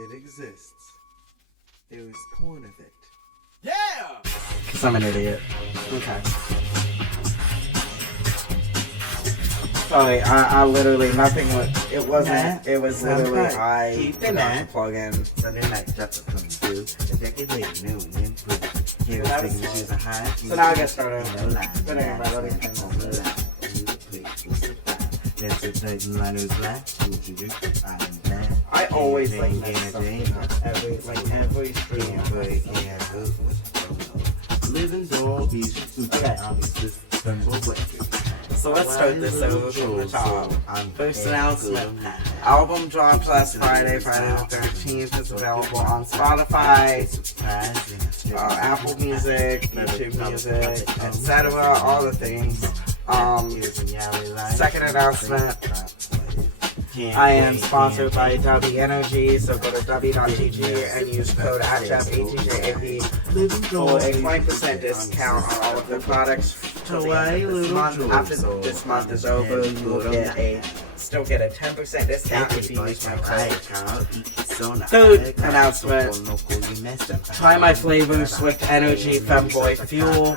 it exists, there is porn of it. Yeah! Because I'm an idiot. Okay. Sorry, I literally, nothing was, it wasn't, it was literally, I forgot to plug in. So then that just comes through. The decade later, new and improved. Here is things she's a high. So now I get started. No lie. Spinning my loving pen. No lie. You play for survive. There's a certain line of black. I always like mess up every stream. Living doggies. So let's start this over from the top. First announcement. Album dropped last Friday, Friday the 13th. It's available on Spotify, Apple Music, YouTube Music, etc. All the things. Second announcement. I am sponsored by W Energy, so go to w.gg and use code ATJAP for a 20% discount on all of their products. Till the end of this month. After this month is over, you will still get a 10% discount if you use my code. Third announcement. Try my flavor, Swift Energy Femboy Fuel.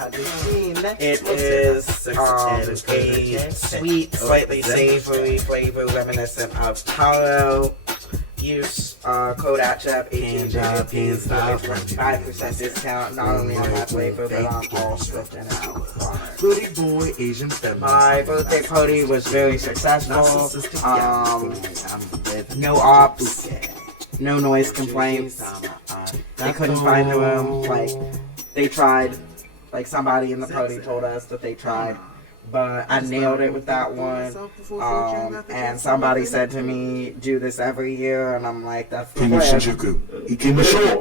It is a sweet, slightly savory flavor reminiscent of taro. Use code ATJAP for a 25% discount, not only on that flavor, but on all Swift and Out products. My birthday party was very successful. No ops, no noise complaints. They couldn't find the room. Like, they tried. Like, somebody in the party told us that they tried. But I nailed it with that one. And somebody said to me, do this every year. And I'm like, that's the plan.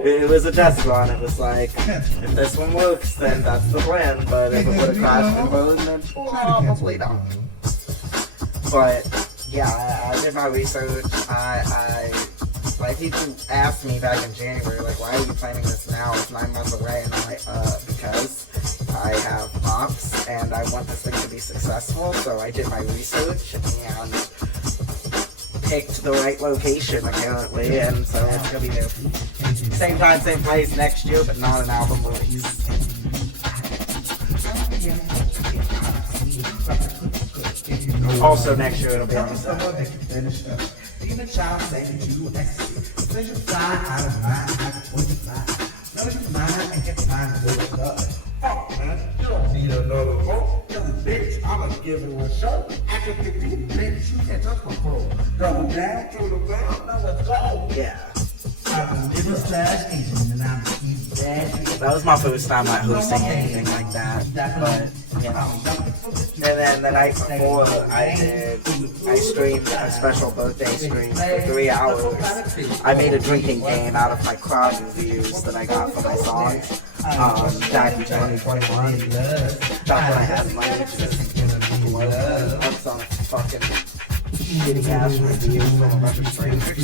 It was a test run. It was like, if this one works, then that's the plan. But if it would have crashed and burned, then probably not. But, yeah, I did my research. Like, people asked me back in January, like, why are you planning this now? It's 9 months away. And I'm like, because I have ops and I want this thing to be successful. So I did my research and picked the right location, apparently. And so it's going to be there. Same time, same place next year, but not an album release. Also next year it'll be on the side. Even child say that you execute. Your side out of mind, know you mind and get time to look up. Fuck, man, you don't need another vote. You're the bitch, I'm gonna give it a show. After 15 minutes, you can't touch my phone. Double down, through the ground, now let's go. Yeah. That was my first time like hosting anything like that, but you know. And then the night before, I streamed a special birthday stream for 3 hours. I made a drinking game out of my crowd reviews that I got for my songs back in 2021. Back when I had money to on some fucking shitty ass reviews from a bunch of strangers.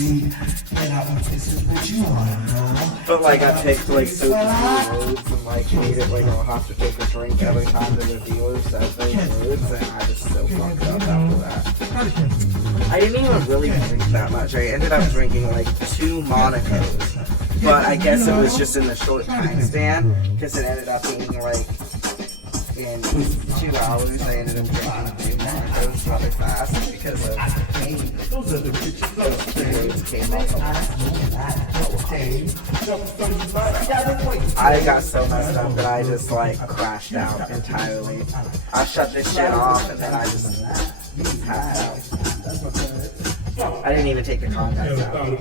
But like I picked like certain words and like made it like I'll have to take a drink every time the reviewer says those words, and I just so fucked up after that. I didn't even really drink that much. I ended up drinking like 2 Monacos, but I guess it was just in the short time span because it ended up being like in 2 hours. I ended up drinking 2 Monacos rather fast because of I got so messed up that I just like crashed out entirely. I shut this shit off and then I just passed out. I didn't even take the contacts out.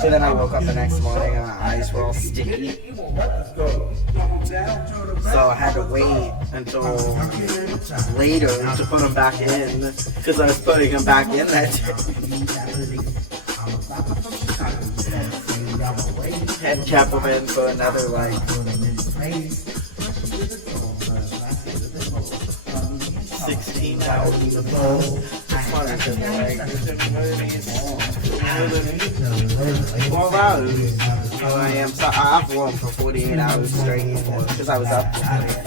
So then I woke up the next morning and my eyes were all sticky. So I had to wait until later to put them back in because I was putting them back in that day. And kept them in for another like 16 hours. 12 hours. I am so I've worked for 48 hours straight because I was up for 48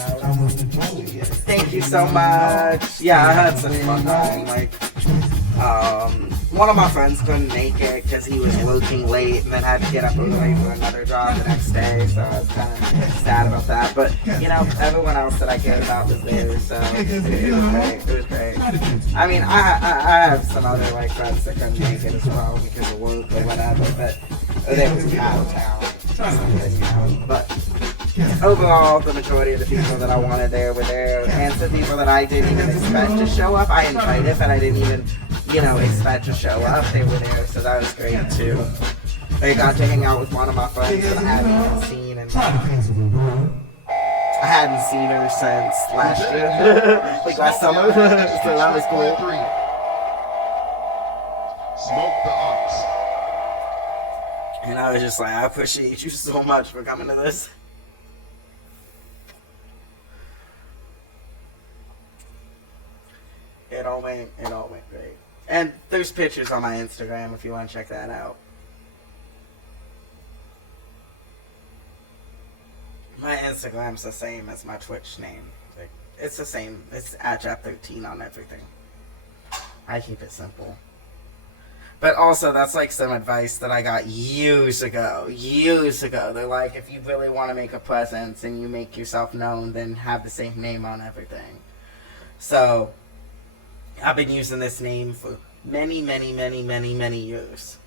hours. Thank you so much. Yeah, I had some fun time. Like, One of my friends couldn't make it because he was working late and then had to get up early for another job the next day, so I was kind of sad about that. But, you know, everyone else that I cared about was there, so it was great. It was great. I mean, I have some other, like, friends that couldn't make it as well because of work or whatever, but they were out of town. But overall, the majority of the people that I wanted there were there, and some people that I didn't even expect to show up. I invited, but I didn't even, you know, expect to show up. They were there, so that was great too. I got to hang out with one of my friends that I hadn't seen in I hadn't seen her since last year, like last summer, so that was cool. Smoke the ox. And I was just like, I appreciate you so much for coming to this. It all went great. And there's pictures on my Instagram if you want to check that out. My Instagram's the same as my Twitch name. It's the same. It's @Jap13 on everything. I keep it simple. But also, that's like some advice that I got years ago. They're like, if you really want to make a presence and you make yourself known, then have the same name on everything. So, I've been using this name for many years.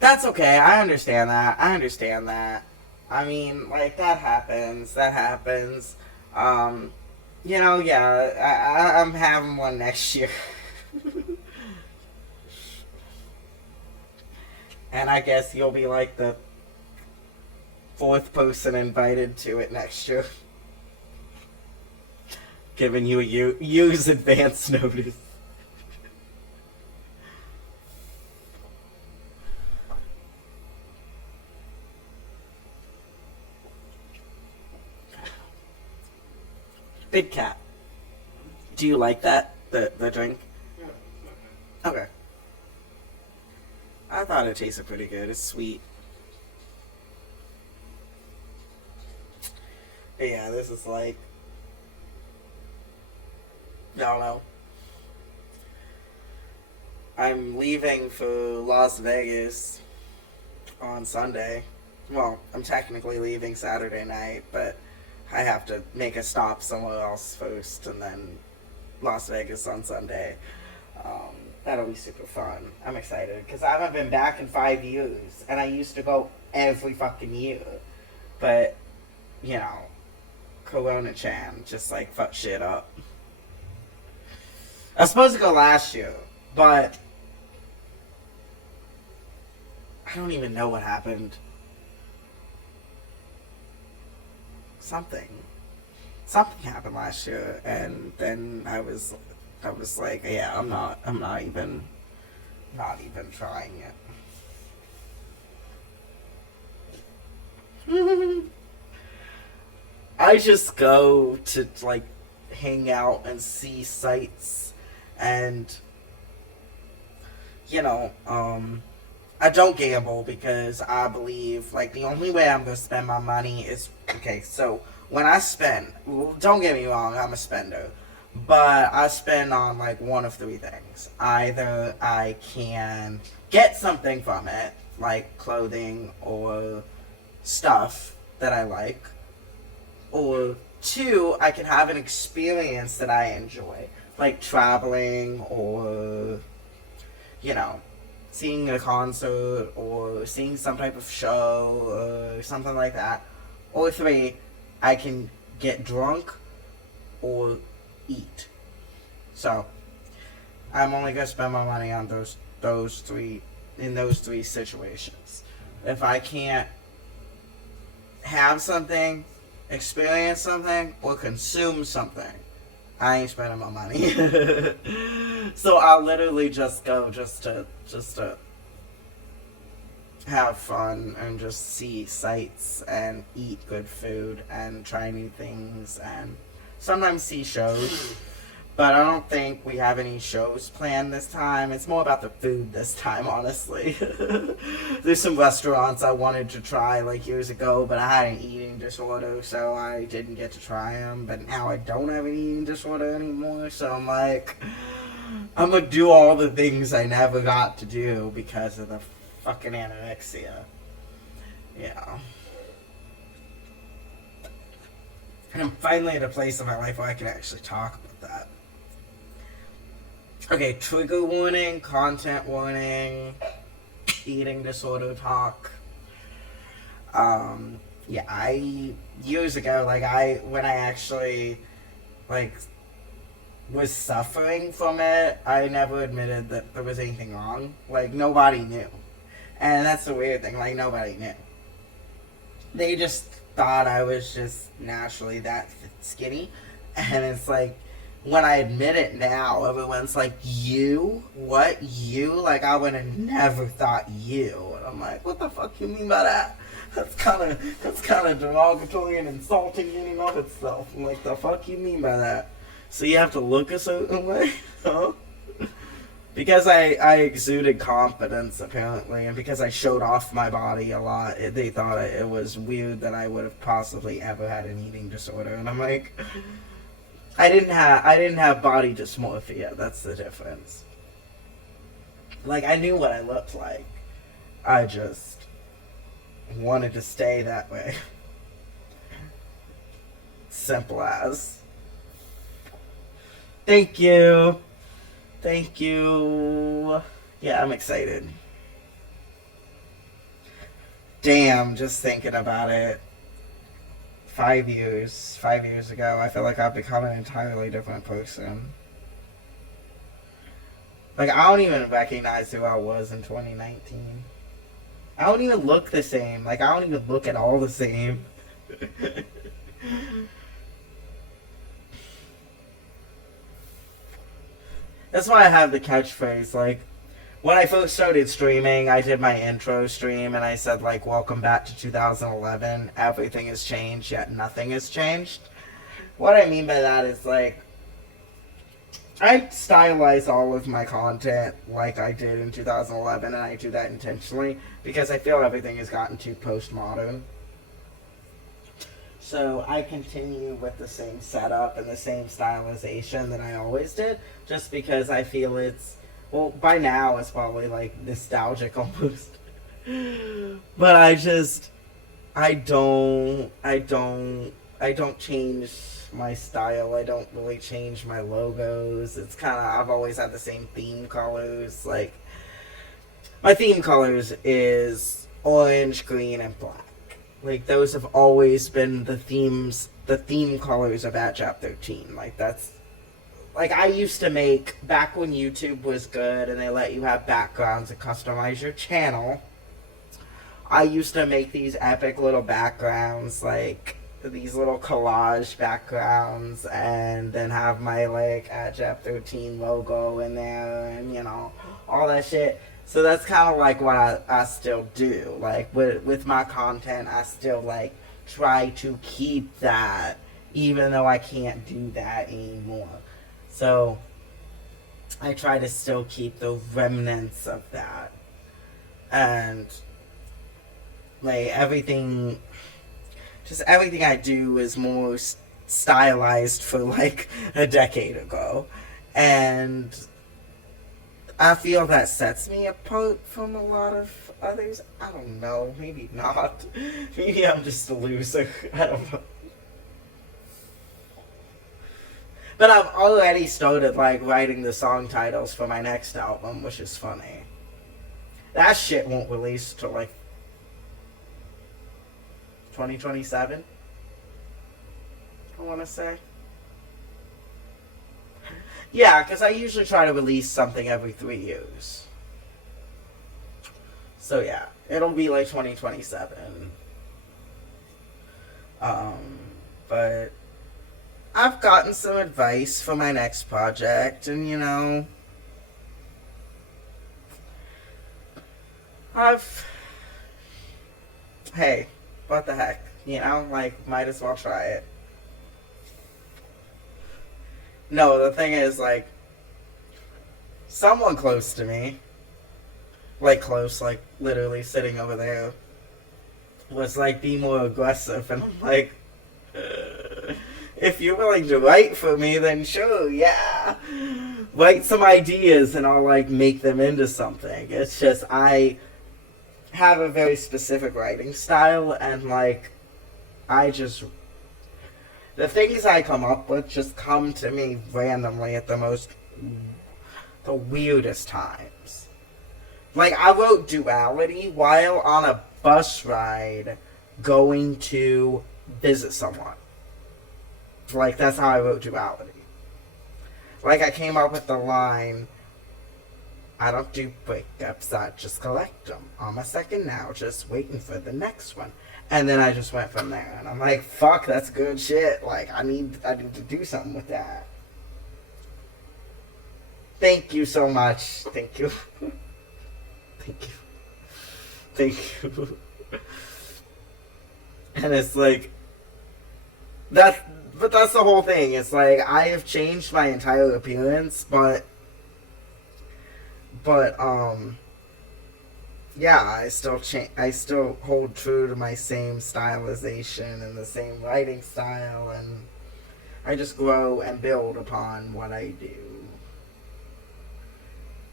That's okay. I understand that. I mean, like, that happens. You know, yeah, I'm having one next year. And I guess you'll be like the 4th person invited to it next year. Giving you a year's advance notice. Big Cat. Do you like that? The drink? Okay. I thought it tasted pretty good. It's sweet. But yeah, this is like, I don't know. I'm leaving for Las Vegas on Sunday. Well, I'm technically leaving Saturday night, but I have to make a stop somewhere else first, and then Las Vegas on Sunday. That'll be super fun. I'm excited, because I haven't been back in 5 years, and I used to go every fucking year. But, you know, Corona-chan just, like, fucked shit up. I was supposed to go last year, but I don't even know what happened. Something happened last year, and then I was like, yeah, I'm not even trying it. I just go to, like, hang out and see sights, and, you know, I don't gamble because I believe, like, the only way I'm gonna spend my money is, okay, so when I spend, well, don't get me wrong, I'm a spender, but I spend on, like, one of 3 things. Either I can get something from it, like clothing or stuff that I like, or 2, I can have an experience that I enjoy, like traveling or, you know, seeing a concert or seeing some type of show or something like that. Or 3, I can get drunk or eat. So, I'm only going to spend my money on those 3 situations. If I can't have something, experience something, or consume something, I ain't spending my money. So I'll literally just go just to have fun and just see sights and eat good food and try new things and sometimes see shows. But I don't think we have any shows planned this time. It's more about the food this time, honestly. There's some restaurants I wanted to try like years ago, but I had an eating disorder, so I didn't get to try them. But now I don't have an eating disorder anymore, so I'm like, I'm gonna do all the things I never got to do because of the fucking anorexia. Yeah. And I'm finally at a place in my life where I can actually talk about that. Okay, trigger warning, content warning, eating disorder talk. Yeah, years ago, when I actually, was suffering from it, I never admitted that there was anything wrong. Nobody knew. And that's the weird thing, nobody knew. They just thought I was just naturally that skinny. And it's when I admit it now, everyone's like, you? What? You? I would have never thought you. And I'm like, what the fuck you mean by that? That's kind of derogatory and insulting in and of itself. I'm like, the fuck you mean by that? So you have to look a certain way? Huh? Because I exuded confidence, apparently, and because I showed off my body a lot, they thought it was weird that I would have possibly ever had an eating disorder. And I'm like, I didn't have body dysmorphia. That's the difference. I knew what I looked like. I just wanted to stay that way. Simple as. Thank you. Thank you. Yeah, I'm excited. Damn, just thinking about it. 5 years ago, I feel like I've become an entirely different person. I don't even recognize who I was in 2019. I don't even look the same. I don't even look at all the same. That's why I have the catchphrase, when I first started streaming, I did my intro stream, and I said, welcome back to 2011, everything has changed, yet nothing has changed. What I mean by that is, I stylize all of my content like I did in 2011, and I do that intentionally, because I feel everything has gotten too postmodern. So I continue with the same setup and the same stylization that I always did, just because I feel it's, well, by now it's probably nostalgic almost. But I don't change my style. I don't really change my logos. It's I've always had the same theme colors. My theme colors is orange, green, and black. Those have always been the theme colors of @Chap 13. That's, I used to make, back when YouTube was good and they let you have backgrounds and customize your channel, I used to make these epic little backgrounds, these little collage backgrounds, and then have my, @Chap 13 logo in there, and, all that shit. So that's kind of what I still do. With my content, I still, try to keep that, even though I can't do that anymore. So I try to still keep the remnants of that. And, everything I do is more stylized for, a decade ago. And I feel that sets me apart from a lot of others. I don't know. Maybe not. Maybe I'm just a loser. I don't know. But I've already started, writing the song titles for my next album, which is funny. That shit won't release till, 2027, I want to say. Yeah, because I usually try to release something every 3 years. So yeah, it'll be 2027. But I've gotten some advice for my next project, and hey, what the heck, might as well try it. No, the thing is, like, someone close to me, like close, like literally sitting over there, was like, be more aggressive, and I'm like, if you're willing to write for me, then sure, yeah. Write some ideas and I'll like make them into something. It's just, I have a very specific writing style, and like, the things I come up with just come to me randomly at the weirdest times. Like, I wrote Duality while on a bus ride going to visit someone. Like, that's how I wrote Duality. Like, I came up with the line, I don't do breakups, I just collect them. On my second now, just waiting for the next one. And then I just went from there. And I'm like, fuck, that's good shit. Like, I need to do something with that. Thank you so much. Thank you. Thank you. And it's like, but that's the whole thing. It's like, I have changed my entire appearance, but yeah, I still hold true to my same stylization and the same writing style, and I just grow and build upon what I do.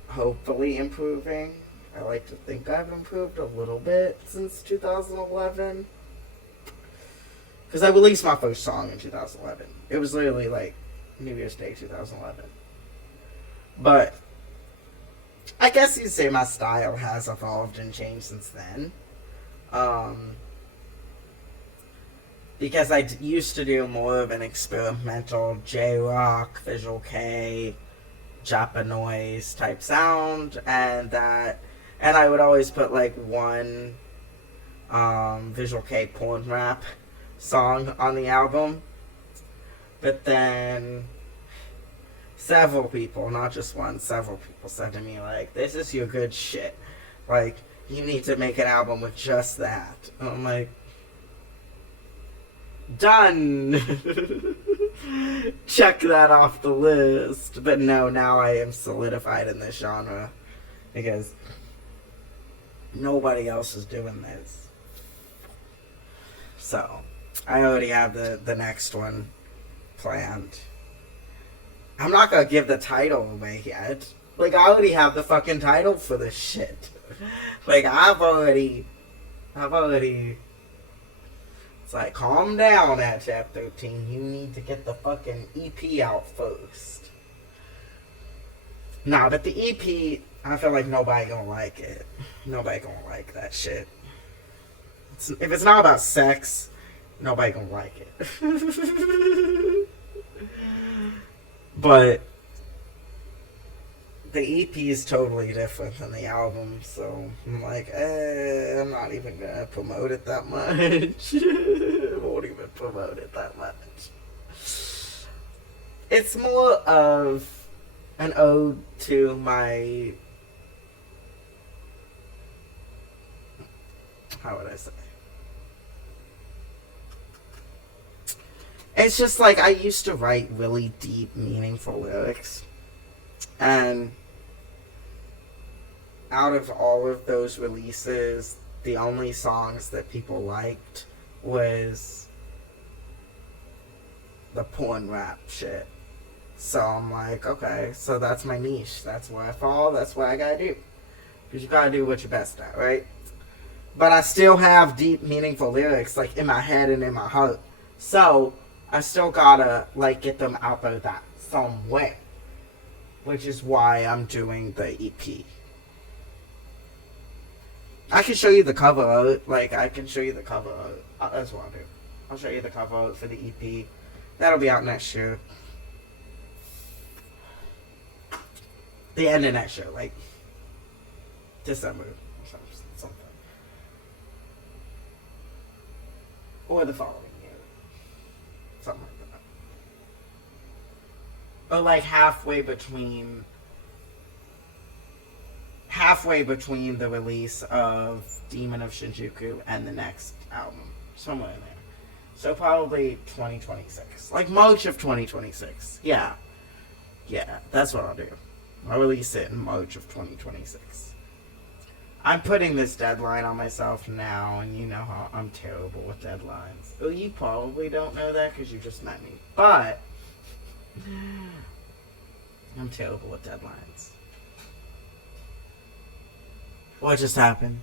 Hopefully improving. I like to think I've improved a little bit since 2011. Because I released my first song in 2011. It was literally like New Year's Day 2011. But I guess you'd say my style has evolved and changed since then. Because I used to do more of an experimental J-rock, Visual K, Japanoise type sound, and I would always put like one Visual K porn rap song on the album. But then several people, not just one, several people said to me, like, this is your good shit. Like, you need to make an album with just that. And I'm like, done! Check that off the list. But no, now I am solidified in this genre. Because nobody else is doing this. So, I already have the next one planned. I'm not gonna give the title away yet. Like, I already have the fucking title for this shit. Like, I've already... It's like, calm down at Chapter 13. You need to get the fucking EP out first. Nah, but the EP, I feel like nobody gonna like it. Nobody gonna like that shit. If it's not about sex, nobody gonna like it. But the EP is totally different than the album, so I'm like, I'm not even gonna promote it that much. I won't even promote it that much. It's more of an ode to my... How would I say? It's just like, I used to write really deep, meaningful lyrics. And out of all of those releases, the only songs that people liked was the porn rap shit. So I'm like, okay, so that's my niche. That's where I fall. That's what I gotta do. Because you gotta do what you're best at, right? But I still have deep, meaningful lyrics, like, in my head and in my heart. So I still gotta, like, get them out there that some way. Which is why I'm doing the EP. I can show you the cover art. Like, I can show you the cover art. That's what I'll do. I'll show you the cover art for the EP. That'll be out next year. The end of next year, like December or something. Or the following year. Something like that. Or like halfway between the release of Demon of Shinjuku and the next album. Somewhere in there. So probably 2026. Like March of 2026. Yeah. Yeah, that's what I'll do. I'll release it in March of 2026. I'm putting this deadline on myself now, and you know how I'm terrible with deadlines. Well, you probably don't know that because you just met me. But I'm terrible with deadlines. What just happened?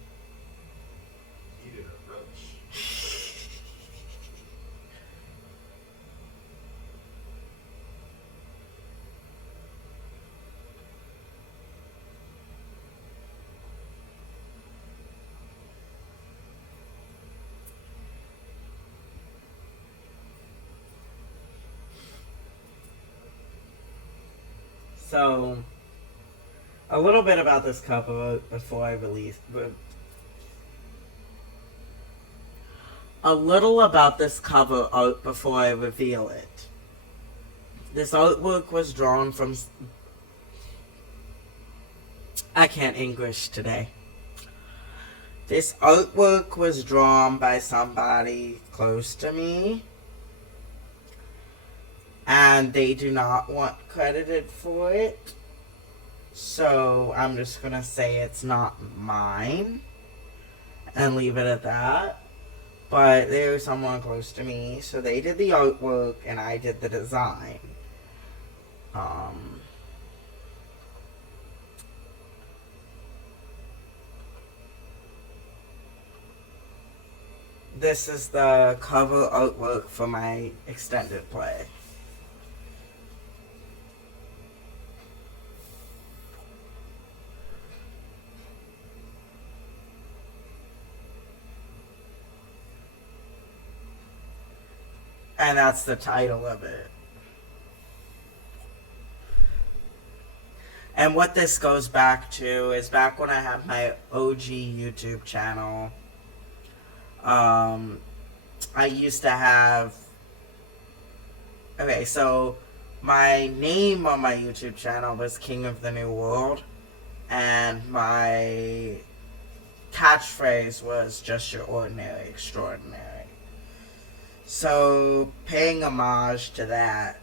So, a little bit about this cover before I release. A little about this cover art before I reveal it. This artwork was drawn from. I can't English today. This artwork was drawn by somebody close to me. And they do not want credited for it. So I'm just going to say it's not mine. And leave it at that. But they were someone close to me. So they did the artwork and I did the design. This is the cover artwork for my extended play. And that's the title of it. And what this goes back to is back when I had my OG YouTube channel. I used to have... Okay, so my name on my YouTube channel was King of the New World. And my catchphrase was just your ordinary extraordinary. So, paying homage to that,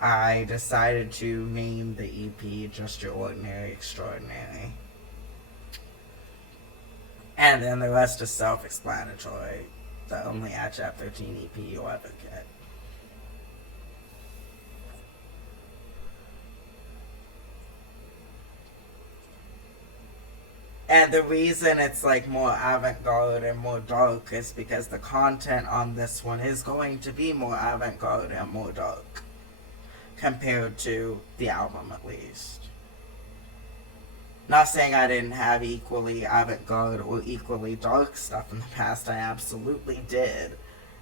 I decided to name the EP Just Your Ordinary Extraordinary. And then the rest is self-explanatory. The only Hatchet 13 EP you'll ever get. And the reason it's like more avant-garde and more dark is because the content on this one is going to be more avant-garde and more dark. Compared to the album, at least. Not saying I didn't have equally avant-garde or equally dark stuff in the past. I absolutely did.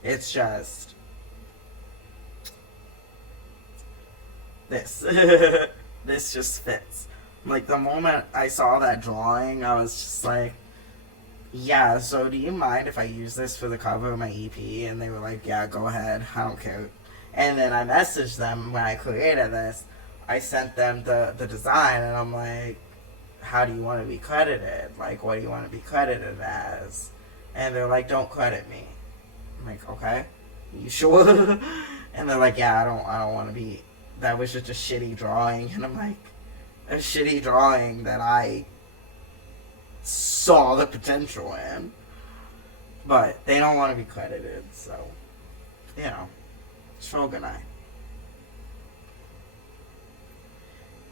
It's just... this. This just fits. Like, the moment I saw that drawing, I was just like, yeah, so do you mind if I use this for the cover of my EP? And they were like, yeah, go ahead. I don't care. And then I messaged them when I created this. I sent them the design, and I'm like, how do you want to be credited? Like, what do you want to be credited as? And they're like, don't credit me. I'm like, okay. You sure? And they're like, yeah, I don't want to be... That was just a shitty drawing. And I'm like... A shitty drawing that I saw the potential in. But they don't want to be credited, so, you know, Shogunai.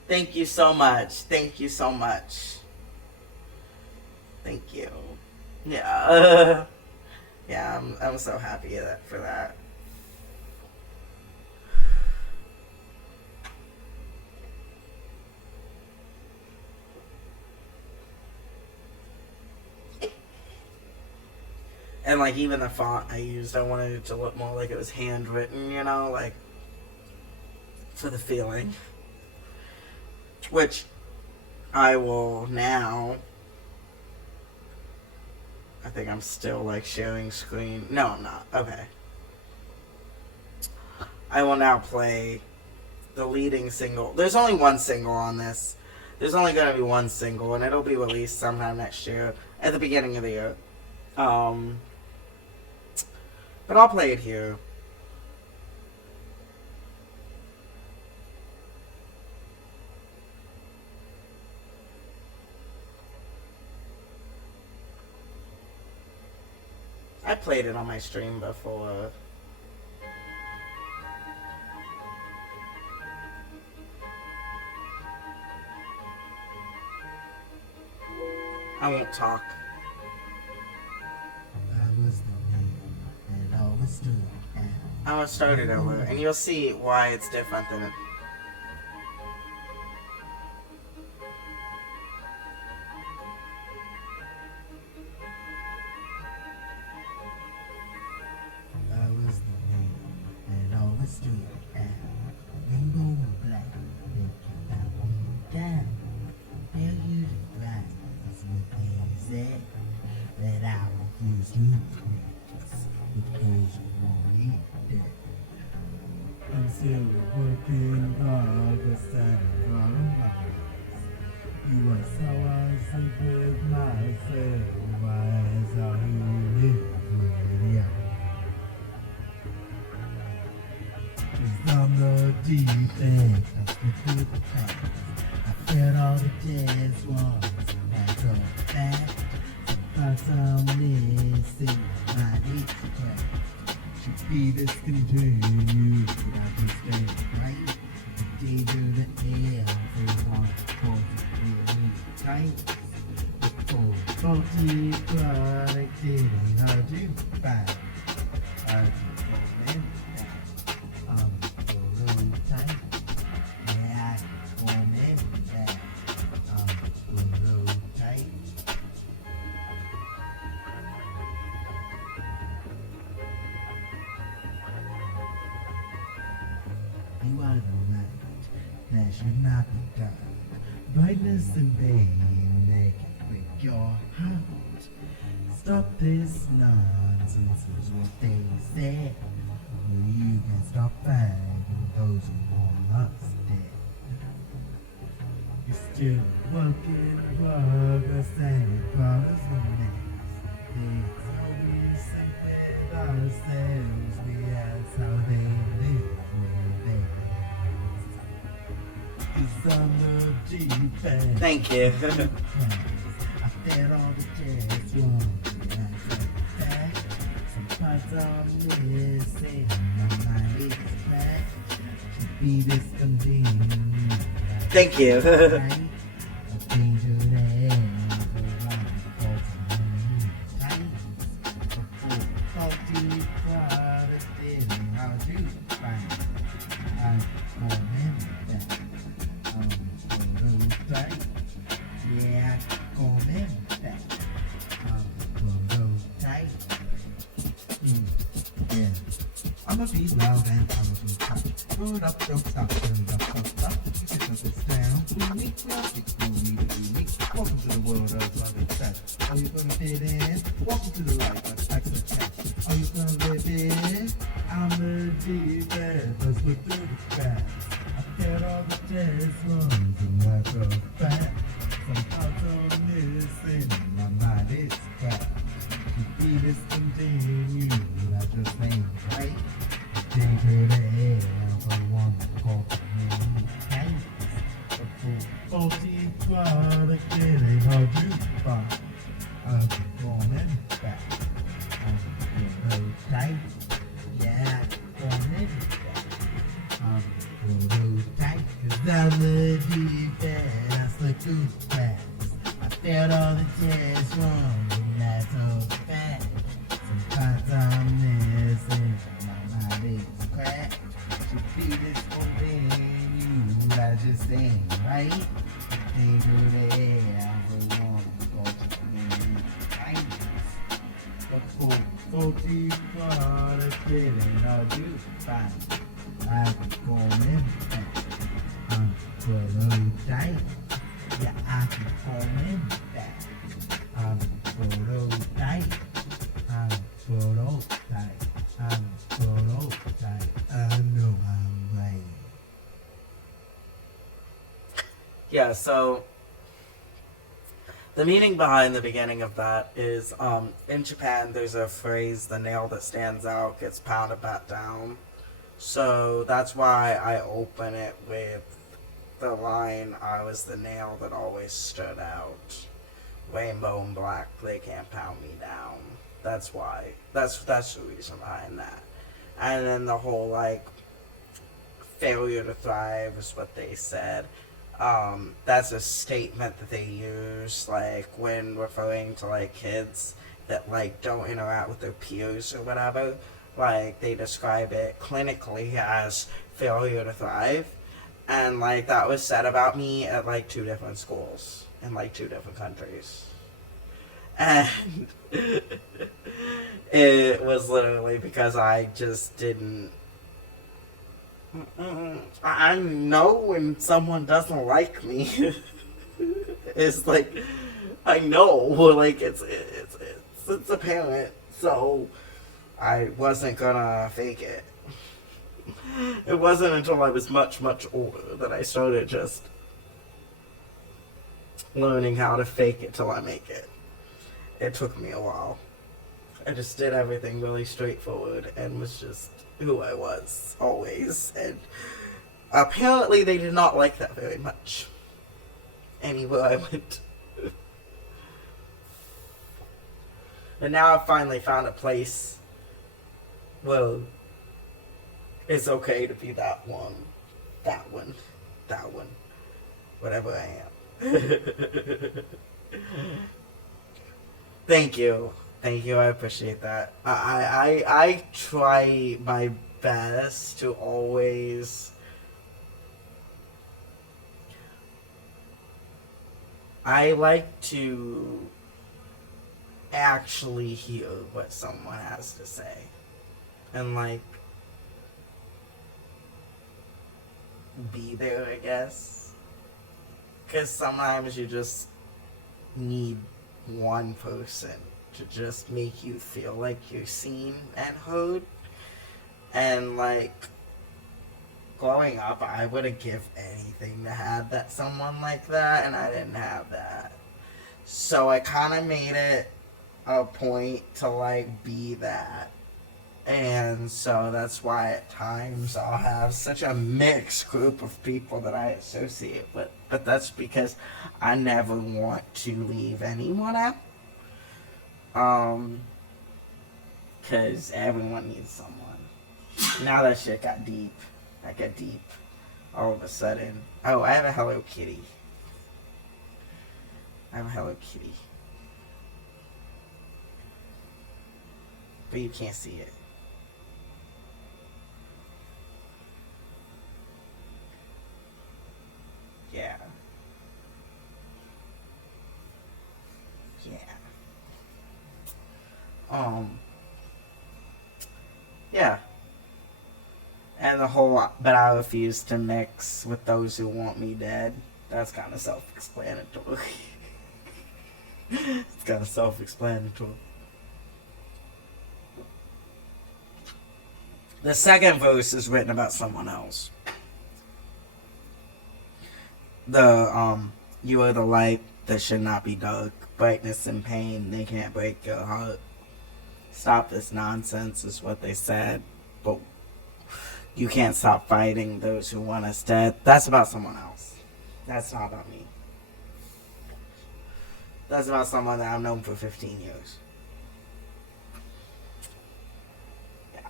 Thank you so much. Thank you so much. Thank you. Yeah. Yeah, I'm so happy for that. And, like, even the font I used, I wanted it to look more like it was handwritten, you know? Like, for the feeling. Which I will now... I think I'm still, like, sharing screen. No, I'm not. Okay. I will now play the leading single. There's only one single on this. There's only going to be one single, and it'll be released sometime next year. At the beginning of the year. But I'll play it here. I played it on my stream before. I won't talk. I will start it over, and you'll see why it's different than it. I was the man, and always stood out. Rainbow and black, they keep that one down. Tell you the right, that's what they said. That I refuse to practice, because you won't eat that. I'm still working hard, but standing on my place. You are so awesome with myself, why is all you live with? On the deep end, I spit through the past. I felt all the jazz ones, that's all that. Sometimes I'm missing my each crack. Should be discontinued, but I just stay right. The danger the air, everyone calls it really tight. The faulty product, it ain't hard to find. I keep going down. You are the light that should not be done. Brightness and pain, they can break your heart. Stop this nonsense is what they say. Well, you can stop fighting those who want us dead. You're still working in progress and it bothers the next. It's always simply ourselves, we ask how they live when they it's on the deep end. Thank you. I fed all the jazz ones and I got back. Some parts are missing, my mind is back. Should be discontinued. Thank you. I'm a beat loud and I'm a beat tight. Pull it up, don't stop, turn it up, don't stop. You sit and sit down. Unique, it's no need to be unique. Welcome to the world of love and sex. Are you gonna fit in? Welcome to the life of success. Are you gonna live in? I'm the deep end, let's look through the cracks. I get all the jazz runs and lack of fact. Some parts are missing, my mind is cracked. To be discontinued, I just ain't right. Danger the air, but one call me thanks. A full faulty product, it ain't hard to find. I'm going back. I'm going tight. Yeah, going back. I'm going tight, cause I'm the deep end. I slip through the cracks. I felt all the jazz wrong, and that's all fact. Sometimes I'm missing, my mind is cracked. To be this discontinued, I just ain't right. They do the air, but one called me kindness. The full faulty product, it ain't hard to find. I can call him back. I'm full tight. Yeah, I can call him back. I'm full tight. I'm full tight. I'm full tight. I know I'm right. Yeah, so the meaning behind the beginning of that is in Japan there's a phrase, the nail that stands out gets pounded back down. So that's why I open it with the line, I was the nail that always stood out. Rainbow and black, they can't pound me down. That's why. That's the reason behind that. And then the whole like failure to thrive is what they said. That's a statement that they use like when referring to like kids that like don't interact with their peers or whatever. Like they describe it clinically as failure to thrive. And like that was said about me at like 2 different schools in like 2 different countries. And it was literally because I just didn't. I know when someone doesn't like me. It's like I know, like it's apparent. So I wasn't gonna fake it. It wasn't until I was much older that I started just learning how to fake it till I make it. It took me a while. I just did everything really straightforward and was just who I was always. And apparently they did not like that very much anywhere I went. And now I've finally found a place where it's okay to be that one, whatever I am. Thank you. I appreciate that. I try my best to always. I like to actually hear what someone has to say, and like be there, I guess. Because sometimes you just need one person to just make you feel like you're seen and heard. And like growing up, I would have given anything to have that someone like that, and I didn't have that. So I kind of made it a point to like be that. And so that's why at times I'll have such a mixed group of people that I associate with. But that's because I never want to leave anyone out. Because everyone needs someone. Now that shit got deep. I got deep all of a sudden. Oh, I have a Hello Kitty. But you can't see it. Yeah. Yeah. And the whole, but I refuse to mix with those who want me dead. That's kind of self-explanatory. It's kind of self-explanatory. The second verse is written about someone else. You are the light that should not be dark. Brightness and pain, they can't break your heart. Stop this nonsense is what they said. But you can't stop fighting those who want us dead. That's about someone else. That's not about me. That's about someone that I've known for 15 years. Yeah.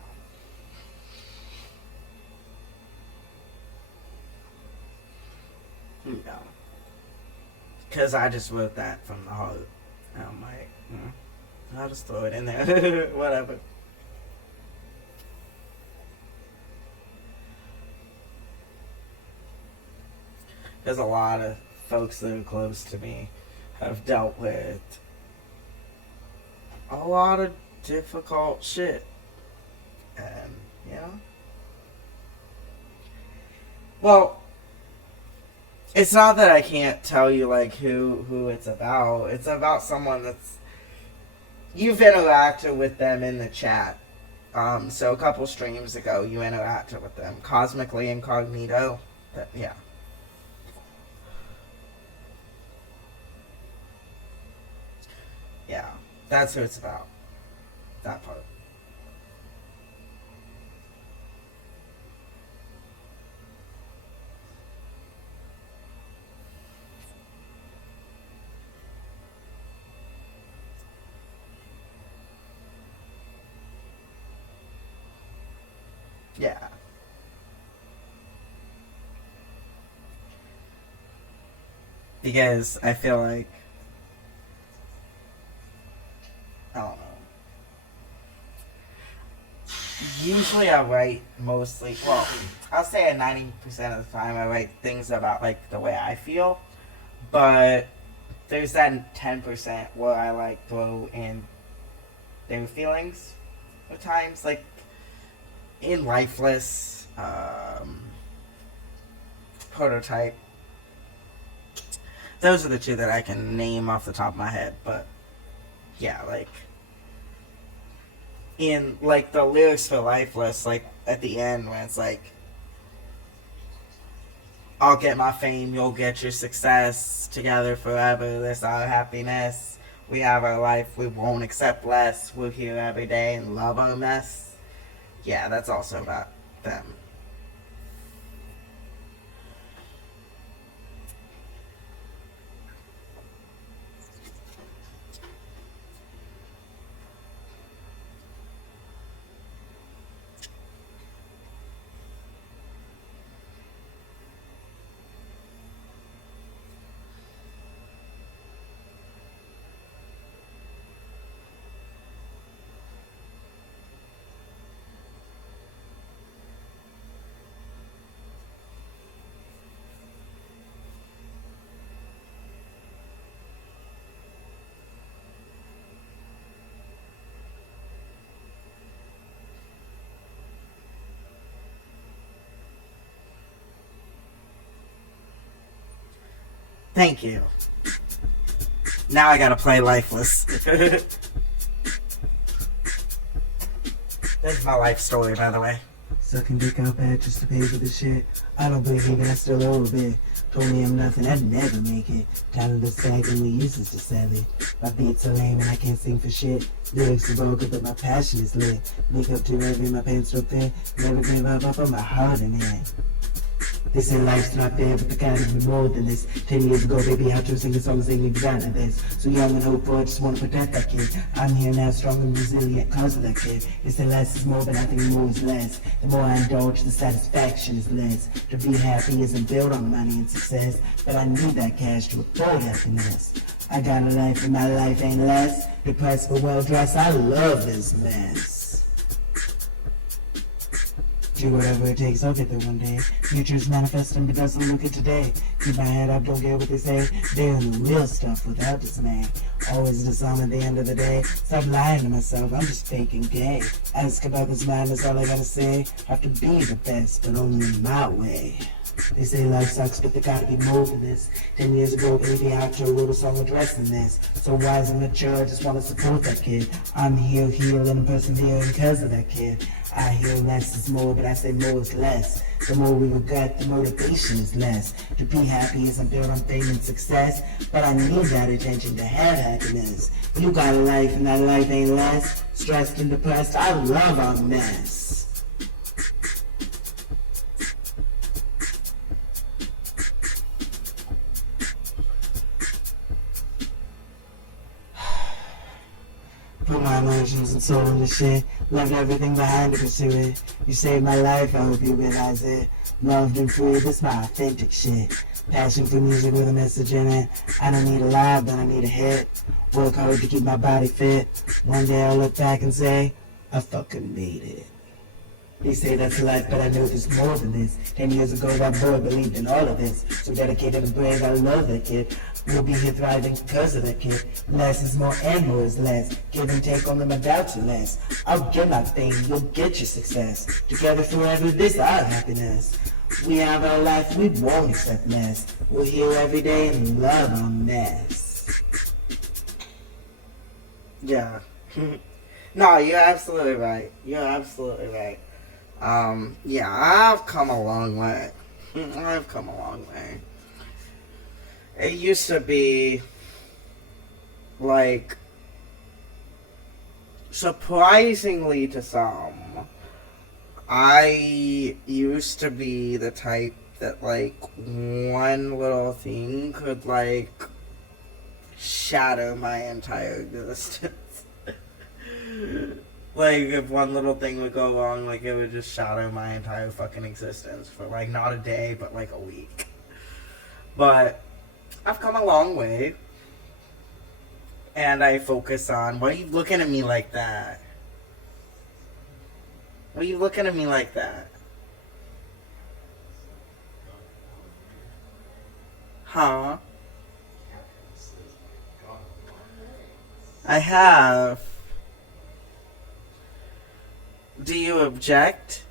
Because I just wrote that from the heart. And I'm like, I'll just throw it in there. Whatever. There's a lot of folks that are close to me have dealt with a lot of difficult shit. And, you know? Well, it's not that I can't tell you, like, who it's about. It's about someone that's... You've interacted with them in the chat. So a couple streams ago, you interacted with them. Cosmically Incognito. Yeah. Yeah. That's who it's about. That part. Yeah. Because I feel like, I don't know. Usually I write mostly, well, I'll say 90% of the time I write things about like the way I feel, but there's that 10% where I like throw in their feelings at times, like in Lifeless, Prototype. Those are the two that I can name off the top of my head, but yeah, like in like the lyrics for Lifeless, like at the end when it's like, I'll get my fame, you'll get your success, together forever, this our happiness, we have our life, we won't accept less, we're here every day and love our mess. Yeah, that's also about them. Thank you. Now I gotta play Lifeless. That's my life story, by the way. Sucking dick out bad just to pay for the shit. I don't believe even I still owe a bit. Told me I'm nothing, I'd never make it. Talentless bag and we useless to sell it. My beats are lame and I can't sing for shit. Lyrics are vulgar but my passion is lit. Make up to every, my pants so thin. Never give up, I put my heart in it. They say life's not fair, but there gotta be more than this. 10 years ago, baby, I tried singing songs ain't exactly this. So young and hopeful, I just wanna protect that kid. I'm here now, strong and resilient, cause of that kid. They say less is more, but I think more is less. The more I indulge, the satisfaction is less. To be happy isn't built on money and success, but I need that cash to afford happiness. I got a life and my life ain't less. Depressed but well dressed, I love this mess. Do whatever it takes, I'll get there one day. Future's manifesting, but doesn't look at today. Keep my head up, don't care what they say. Doing the real stuff without dismay. Always the song at the end of the day. Stop lying to myself, I'm just faking gay. Ask about this man, that's all I gotta say. Have to be the best, but only in my way. They say life sucks, but there gotta be more to this. 10 years ago, baby, I wrote a song addressing this. So wise and mature, I just wanna support that kid. I'm here, healing and persevering because of that kid. I hear less is more, but I say more is less. The more we regret, the motivation is less. To be happy isn't built on fame and success, but I need that attention to have happiness. You got a life and that life ain't less. Stressed and depressed, I love our mess. Put my emotions and soul in the shit. Left everything behind to pursue it. You saved my life, I hope you realize it. Loved and free, this my authentic shit. Passion for music with a message in it. I don't need a live, but I need a hit. Work hard to keep my body fit. One day I'll look back and say, I fucking made it. They say that's life, but I know there's more than this. 10 years ago, that boy believed in all of this. So dedicated and brave, I love that kid. We'll be here thriving because of that kid. Less is more and more is less. Give and take, only my doubts are less. I'll get my fame, you'll get your success. Together forever, this our happiness. We have our life, we won't accept less. We're here every day and love our mess. Yeah. No, you're absolutely right. You're absolutely right. Yeah, I've come a long way. I've come a long way. It used to be, like, surprisingly to some, I used to be the type that, like, one little thing could, like, shatter my entire existence. Like, if one little thing would go wrong, like, it would just shatter my entire fucking existence for, like, not a day, but, like, a week. But I've come a long way. And I focus on... Why are you looking at me like that? Why are you looking at me like that? Huh? I have. Do you object?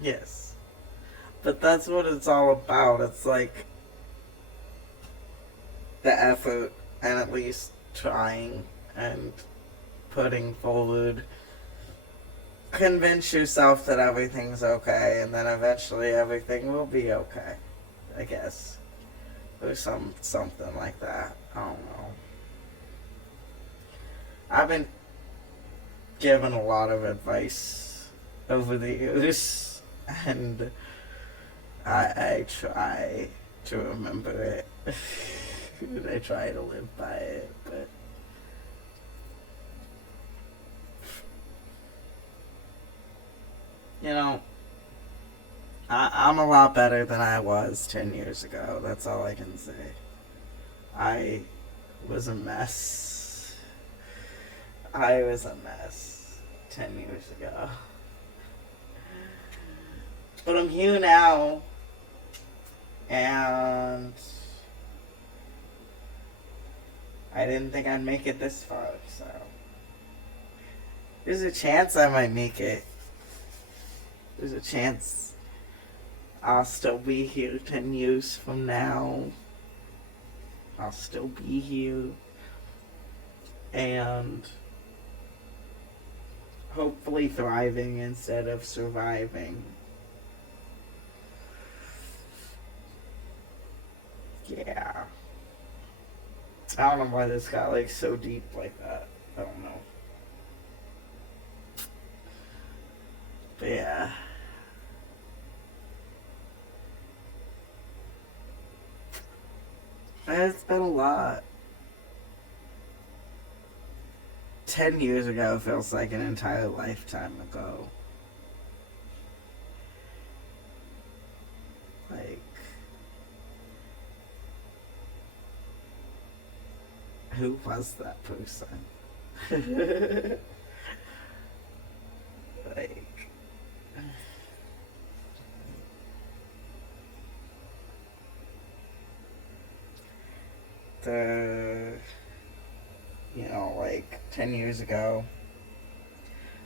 Yes. But that's what it's all about. It's like the effort and at least trying and putting forward. Convince yourself that everything's okay, and then eventually everything will be okay, I guess. Or something like that. I don't know. I've been given a lot of advice over the years, and I try to remember it. I try to live by it, but you know, I'm a lot better than I was 10 years ago. That's all I can say. I was a mess. I was a mess 10 years ago. But I'm here now. And I didn't think I'd make it this far, so there's a chance I might make it. There's a chance I'll still be here 10 years from now. I'll still be here. And hopefully thriving instead of surviving. Yeah. I don't know why this got like so deep like that. I don't know. But yeah. It's been a lot. 10 years ago feels like an entire lifetime ago. Like, who was that person? Like, like 10 years ago,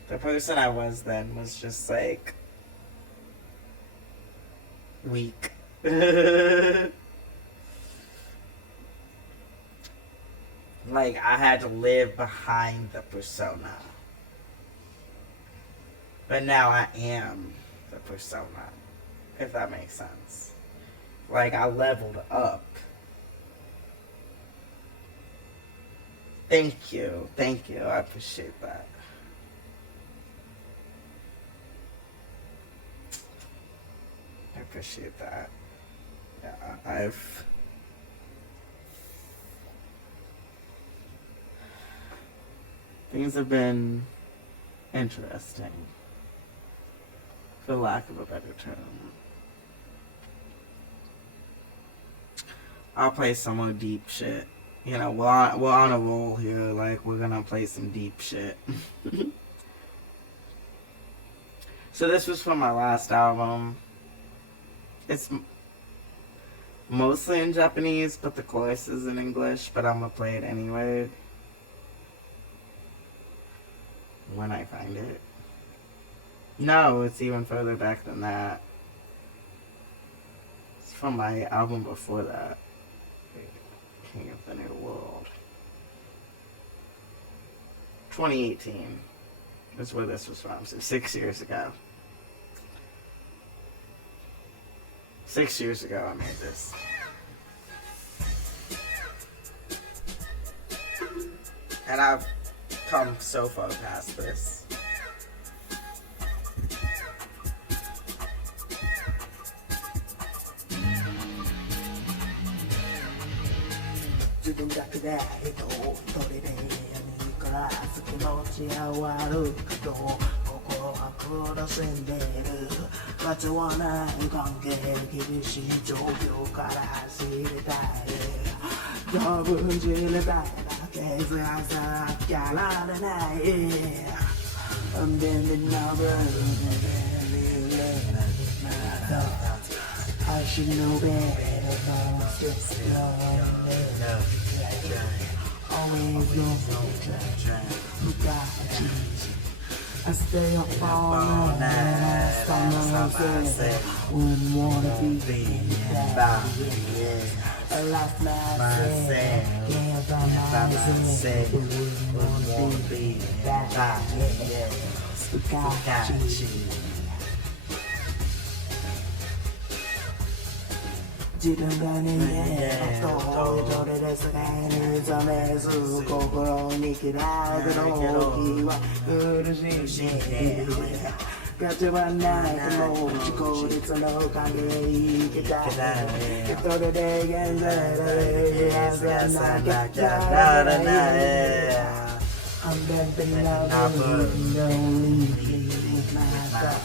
the person I was then was just like weak. Like, I had to live behind the persona. But now I am the persona, if that makes sense. Like, I leveled up. Thank you. Thank you. I appreciate that. I appreciate that. Yeah, things have been interesting, for lack of a better term. I'll play some more deep shit. You know, we're on a roll here. Like, we're gonna play some deep shit. So this was from my last album. It's mostly in Japanese, but the chorus is in English. But I'm gonna play it anyway when I find it. No, it's even further back than that. It's from my album before that. King of the New World. 2018 is where this was from, so 6 years ago. 6 years ago I made this. And I've come so far past this. 自分だけで人を一人でいいから気持ちは悪くと心は苦しんでいる価値はない関係厳しい状況から走りたい動物じれたいだけずらさやられない And then the number I should know better than just always look at you. I stay up all night and I stop myself. Wouldn't wanna be back. I lost myself. Yeah, by myself. Wouldn't wanna be back. Look at you. 自分が人間の人一人で世界に覚めず心に嫌うけど時は苦しい価値はないとも自己率の関係生きたい一人で現在でやらなきゃならない I'm bending over, don't leave me with my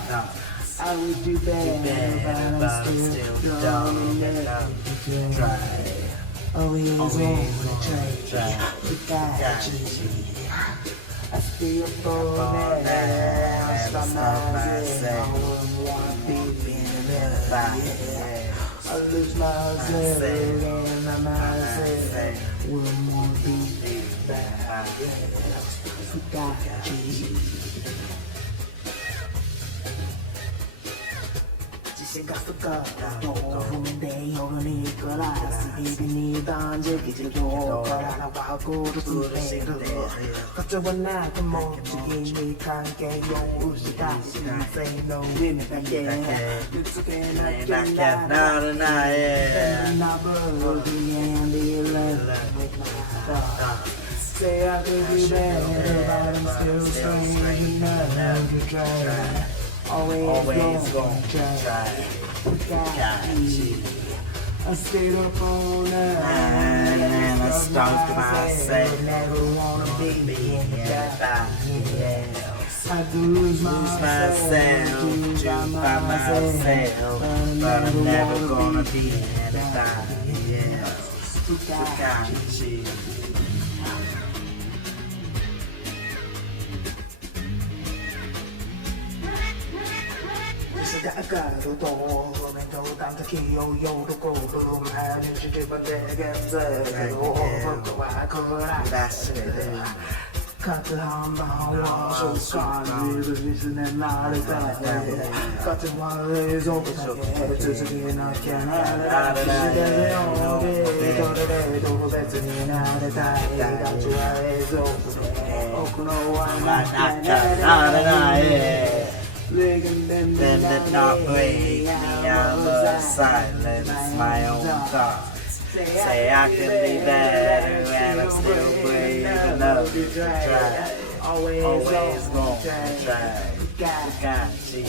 thoughts I would do better, but I'm still don't let me try. Always wanna try. We got you. I stay up all night. I stop myself. I wanna be better. I lose myself and myself. Wouldn't wanna be better. We got you. 自信が深かった不眠で夜に暮らす日々に断食自動からのバーコードついてる価値はないとも次に関係を失い人生の上目だけ見つけなきゃならない And I believe in the love with my thoughts Say I could be better but I'm still strange enough to try Always gonna try. Got you. I stayed up all night and I stopped myself. Never wanna be anybody else. I lose myself to find myself, but I'm never gonna be anybody else. Got you. だからどうと面倒だった気をよどこぶる前にしてまで現在けど僕は暗いだしかつ半分はそう感じるリスネなりたいかつは冷蔵庫だけ続けなきゃならないしてよ一人で特別になりたいかつは冷蔵庫で奥のはなきゃならない Then did not break me out of silence, my own thoughts. Say I can be better and I'm still brave enough to try. Always gonna try. Got you.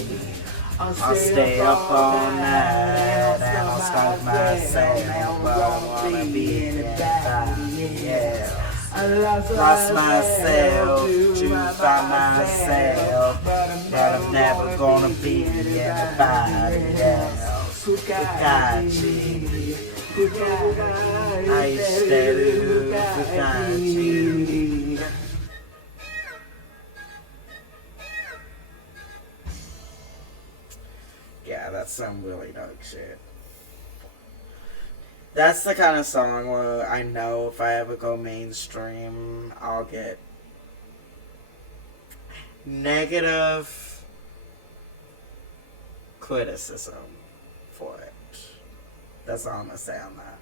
I'll stay up all night and I'll stop myself, but I wanna be anybody else. I lost myself to find myself, but I'm never gonna be anybody else. Got you. I still got you. Yeah, that's some really dark shit. That's the kind of song where I know if I ever go mainstream, I'll get negative criticism for it. That's all I'm gonna say on that.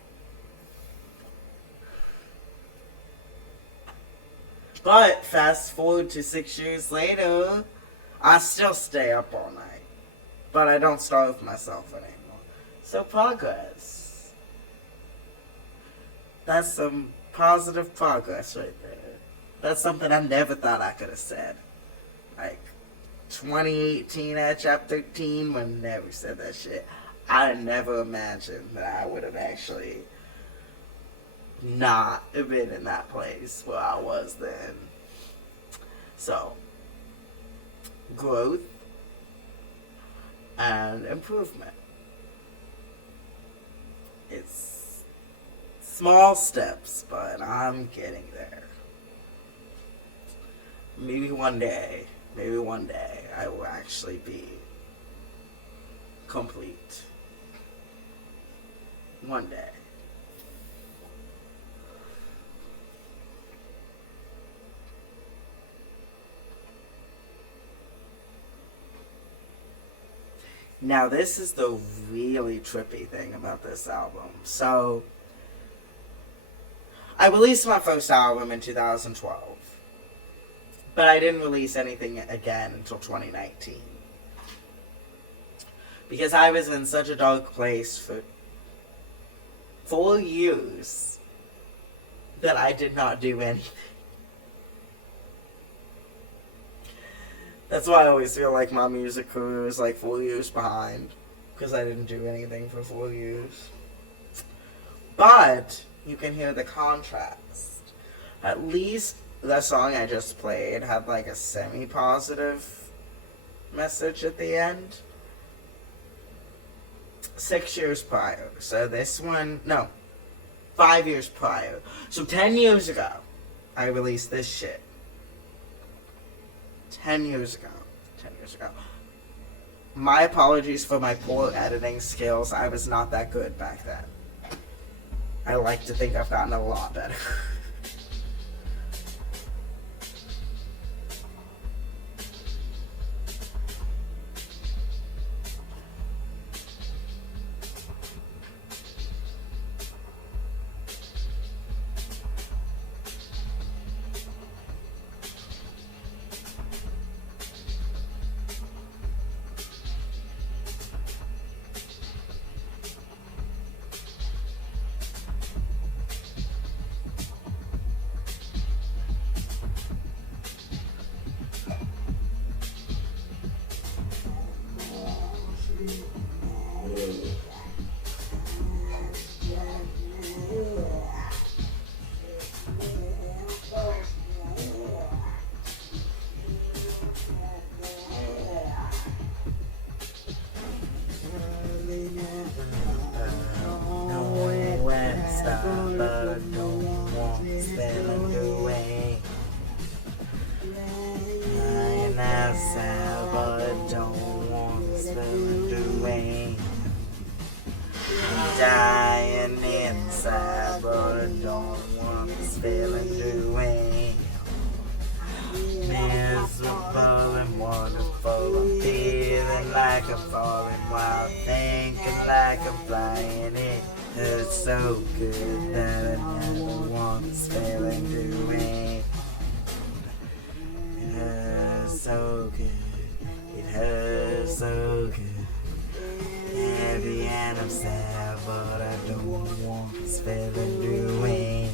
But fast forward to 6 years later, I still stay up all night. But I don't starve myself anymore. So progress. That's some positive progress right there. That's something I never thought I could have said. Like, 2018 at chapter 13, when I never said that shit. I never imagined that I would have actually not been in that place where I was then. So, growth and improvement. It's small steps, but I'm getting there. Maybe one day, I will actually be complete. One day. Now, this is the really trippy thing about this album. So, I released my first album in 2012. But I didn't release anything again until 2019. Because I was in such a dark place for 4 years that I did not do anything. That's why I always feel like my music career is like 4 years behind. Because I didn't do anything for 4 years. But you can hear the contrast. At least the song I just played had like a semi-positive message at the end. 6 years prior. So this one, no, 5 years prior. So 10 years ago, I released this shit. 10 years ago. My apologies for my poor editing skills. I was not that good back then. I like to think I've gotten a lot better. Dying inside, but I don't want this feeling to end. Miserable and wonderful, I'm feeling like I'm falling while thinking like I'm flying. It hurts so good that I never want this feeling to end. It hurts so good, it hurts so good. Heavy and I'm sad, but I don't want this feeling to end.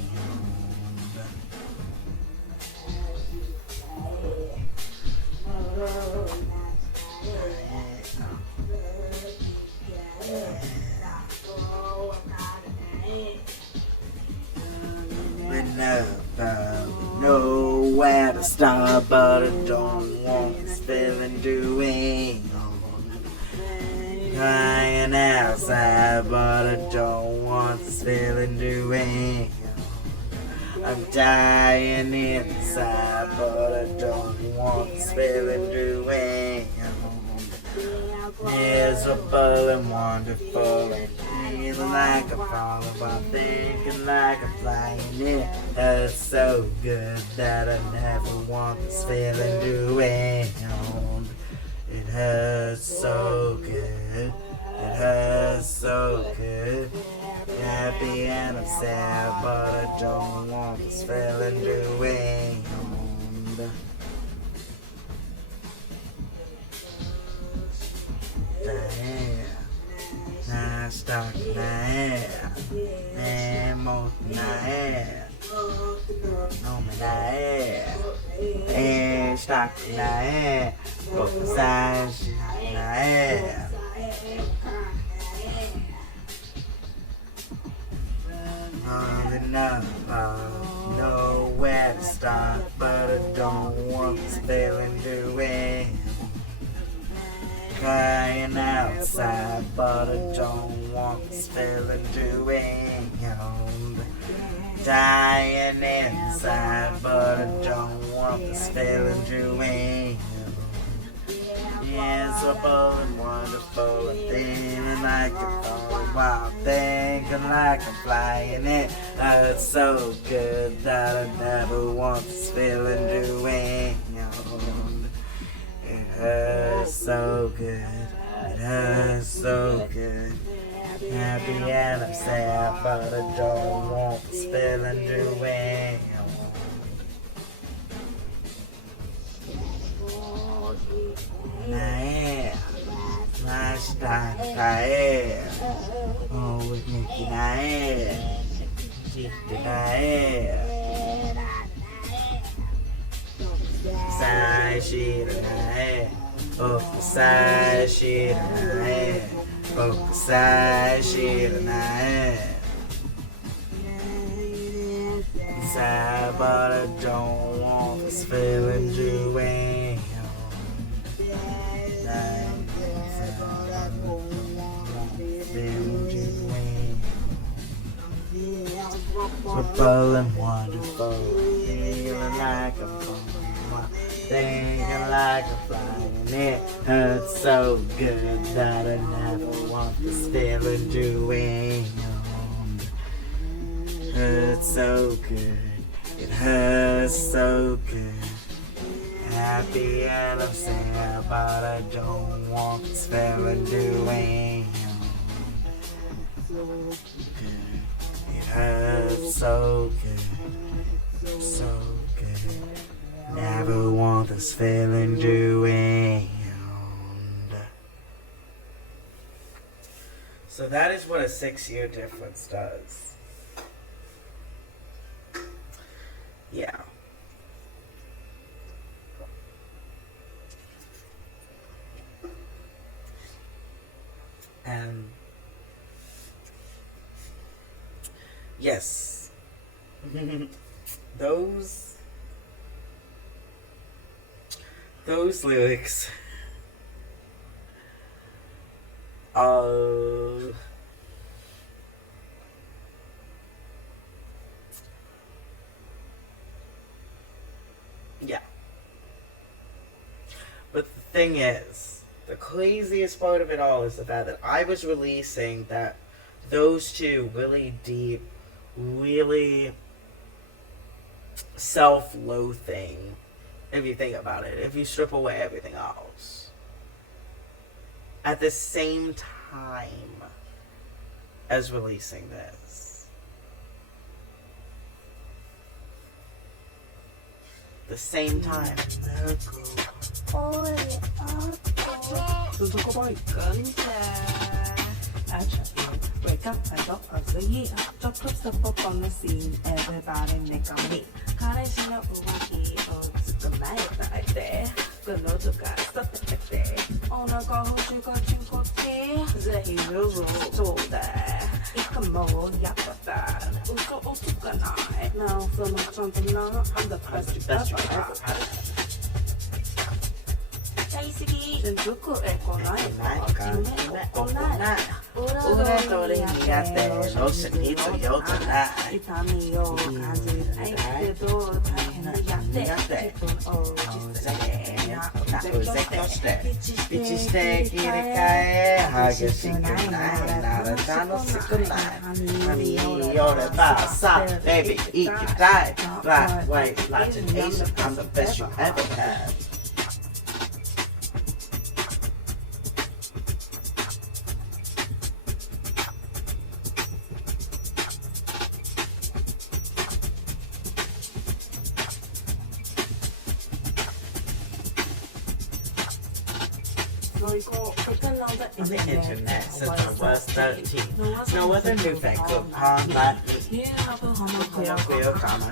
Nowhere to start, but I don't want this feeling to end. Crying outside, but I don't want this feeling to end. I'm dying inside, but I don't want this feeling to end. Miserable and wonderful, and feeling like I'm falling while thinking like I'm flying. It hurts so good that I never want this feeling to end. It hurts so good, it hurts so good. Happy and I'm sad, but I don't want this feeling to end. Nah, stop, nah, more, nah, no, nah, stop, nah, both sides, nah. Crying up, know where to start, but I don't want this feeling doing. Crying outside, but I don't want this feeling doing. Dying inside, but I don't want this feeling doing. Miserable and wonderful, I'm feeling like a wild thinking like I'm flying. It hurts so good that I never want this feeling doing. It hurts so good, it hurts so good. Happy and I'm sad, but I don't want this feeling doing. Nae, nae, oh, with Mickey nae, nae, side sheet nae, oh, side sheet nae, oh, side sheet nae. Sad, but I don't want this feeling doing. Purple and wonderful, feeling like I'm falling, thinking like I'm flying. It hurts so good that I never want this feeling doing. Hurts so good, it hurts so good. Happy and I'm sad, but I don't want this feeling doing. It hurts so good, so good. Never want this feeling doing. So that is what a 6-year difference does. Yeah. And yes, those lyrics are yeah. But the thing is, the craziest part of it all is the fact that I was releasing that those two really deep, really self-loathing, if you think about it, if you strip away everything else, at the same time as releasing this. The same time. Wake up, I got us a year. Drop step up on the scene, everybody make a meet. Kareshi no uwaki, oh, it's a night right there. Good no to got stuff like that. Oh, no, go home, you got you go tea. The hero told that. Ikamo, yapata. Uso, usukanai. Now, so much something now, I'm the best you ever had. ちゃいすぎずくえこない夢をこない裏取りにやってどうしていつよくない痛みを感じないけど大変なやって自分を実践な絶叫してピチして切り替え激しくないなら楽しくない波によればさ Baby 生きたい Black, white, Latin, Asian I'm the best you ever had on the internet since I was 13. No other new fan could pond like me. Como feel calma.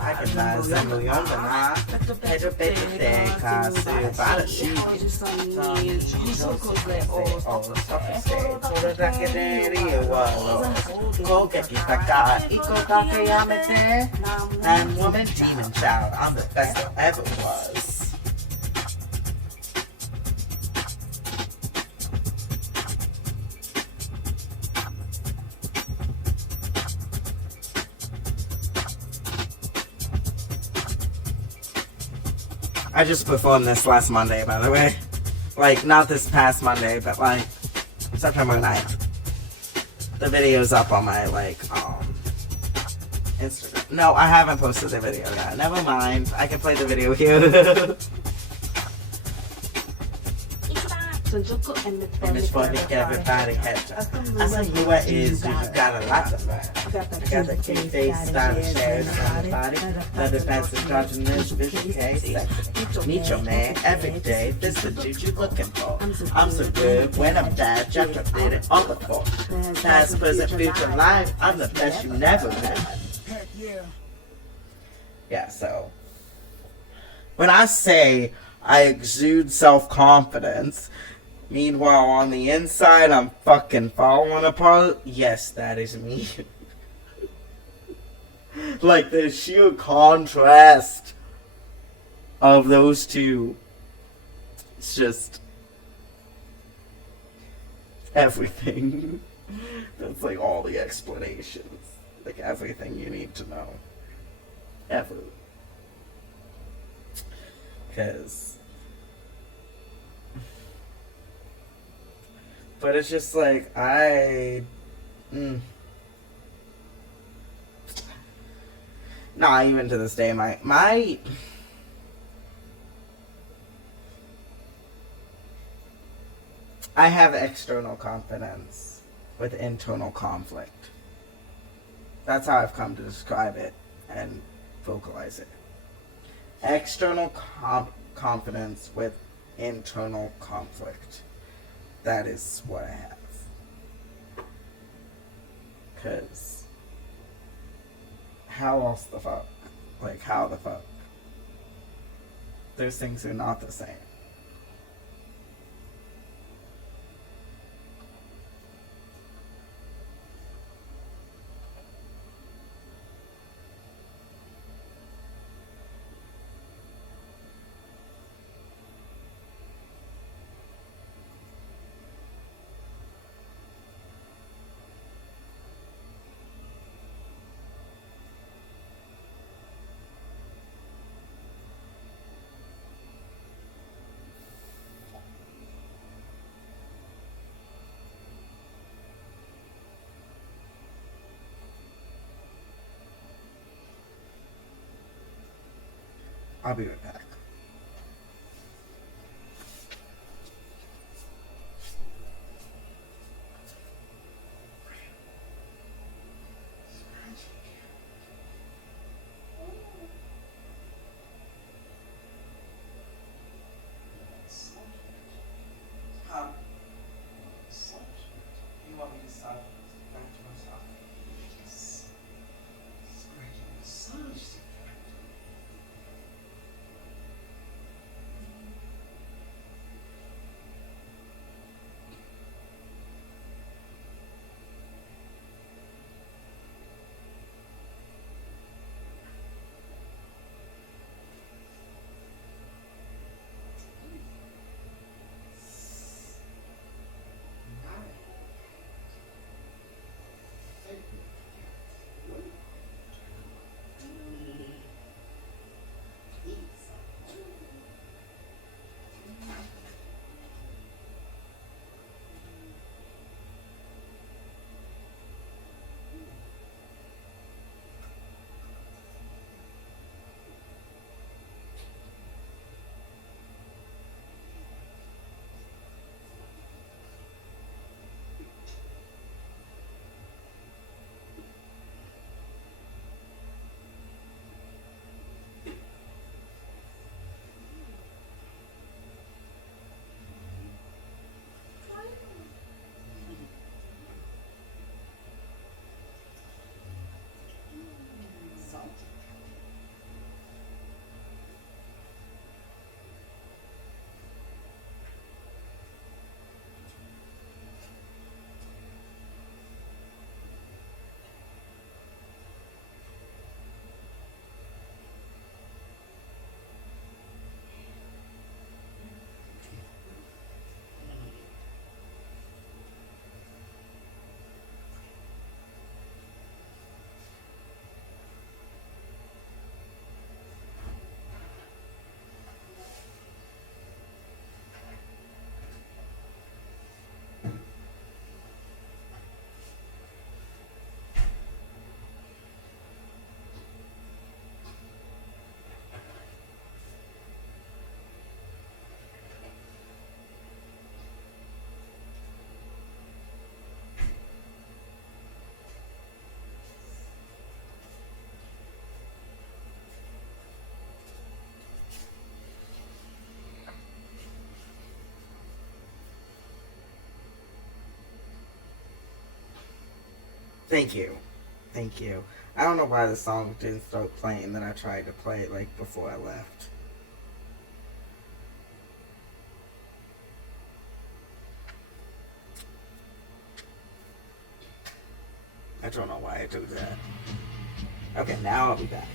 I can buy some million na. Pedro Pedro casu para shi. Toda da quereria walo. Go get kita ka. Iko takayamete. And woman team and child. I'm the best there ever was. I just performed this last Monday, by the way. Like, not this past Monday, but like September 9th. The video's up on my, like, Instagram. No, I haven't posted the video yet. Never mind. I can play the video here. And it's funny, everybody has I said, you what is, you got a lot of that. Got the cute face, style, shares, on the body. The defensive, dodging this, vision case. Meet your man every day. This the dude you looking for. I'm so good when I'm bad, just to fit it all before. Past, present, future, life. I'm the best you never met. Yeah, so. When I say I exude self-confidence, meanwhile, on the inside, I'm fucking falling apart. Yes, that is me. Like, the sheer contrast of those two. It's just everything. That's like all the explanations. Like, everything you need to know. Ever. Because... But it's just like, Nah, even to this day, my I have external confidence with internal conflict. That's how I've come to describe it and vocalize it. External confidence with internal conflict. That is what I have. Because how else the fuck? Like, how the fuck? Those things are not the same. I'll be right back. You want me to stop back to myself? Yes. Scratching massage. Thank you. Thank you. I don't know why the song didn't start playing, then I tried to play it like before I left. I don't know why I do that. Okay, now I'll be back.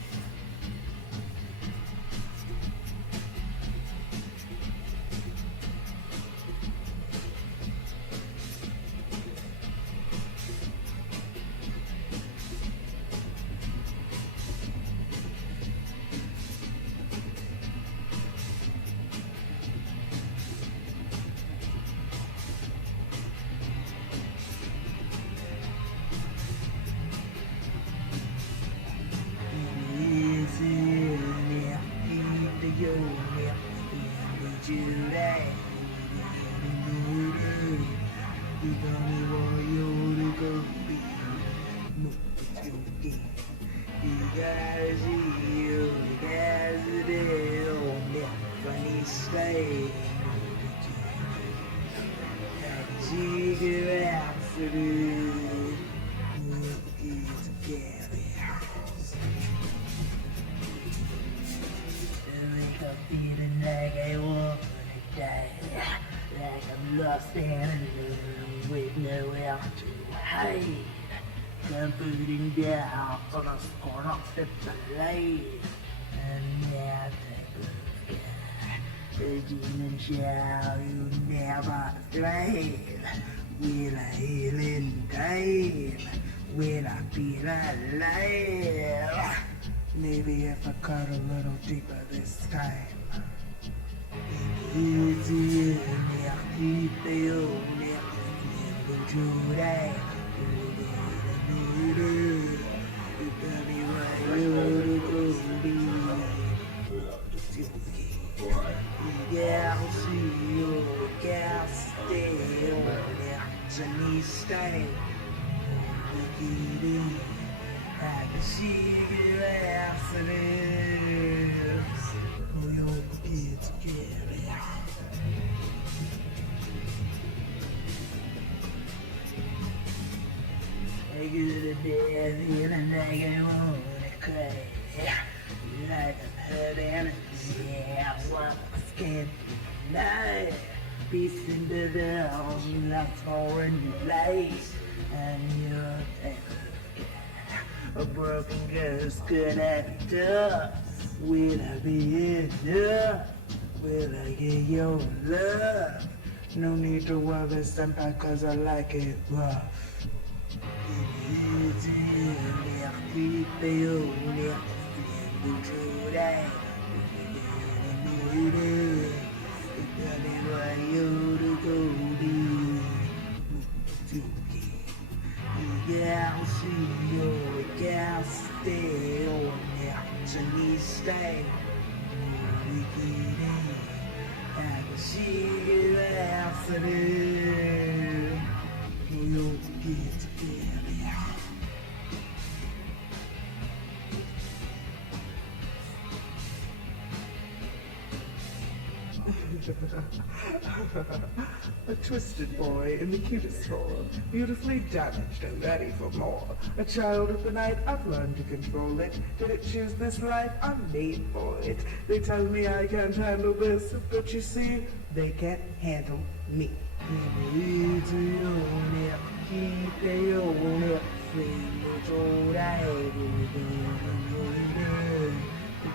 Comforting down on a scorn of the blade, and now the demon shall you never thrive. Will I heal in time? Will I feel alive? Maybe if I cut a little deeper this time. Easy, keep the old today. Peace in the bells, that's foreign lights, and you're a broken girl's gonna be tough. Will I be enough? Will I get your love? No need to worry, senpai, cause I like it rough. A twisted boy in the cutest form, beautifully damaged and ready for more. A child of the night, I've learned to control it. Did it choose this life? I'm made for it. They tell me I can't handle this, but you see, they can't handle me.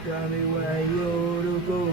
Tell me where you're to go.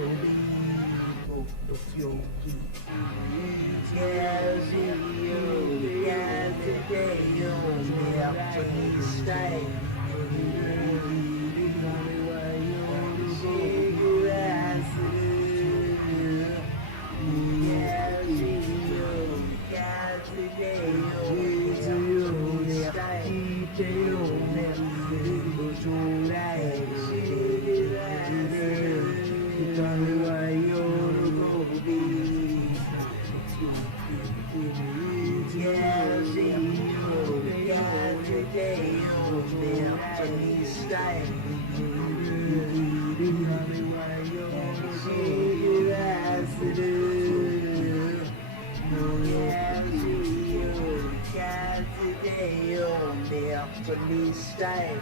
up to me stay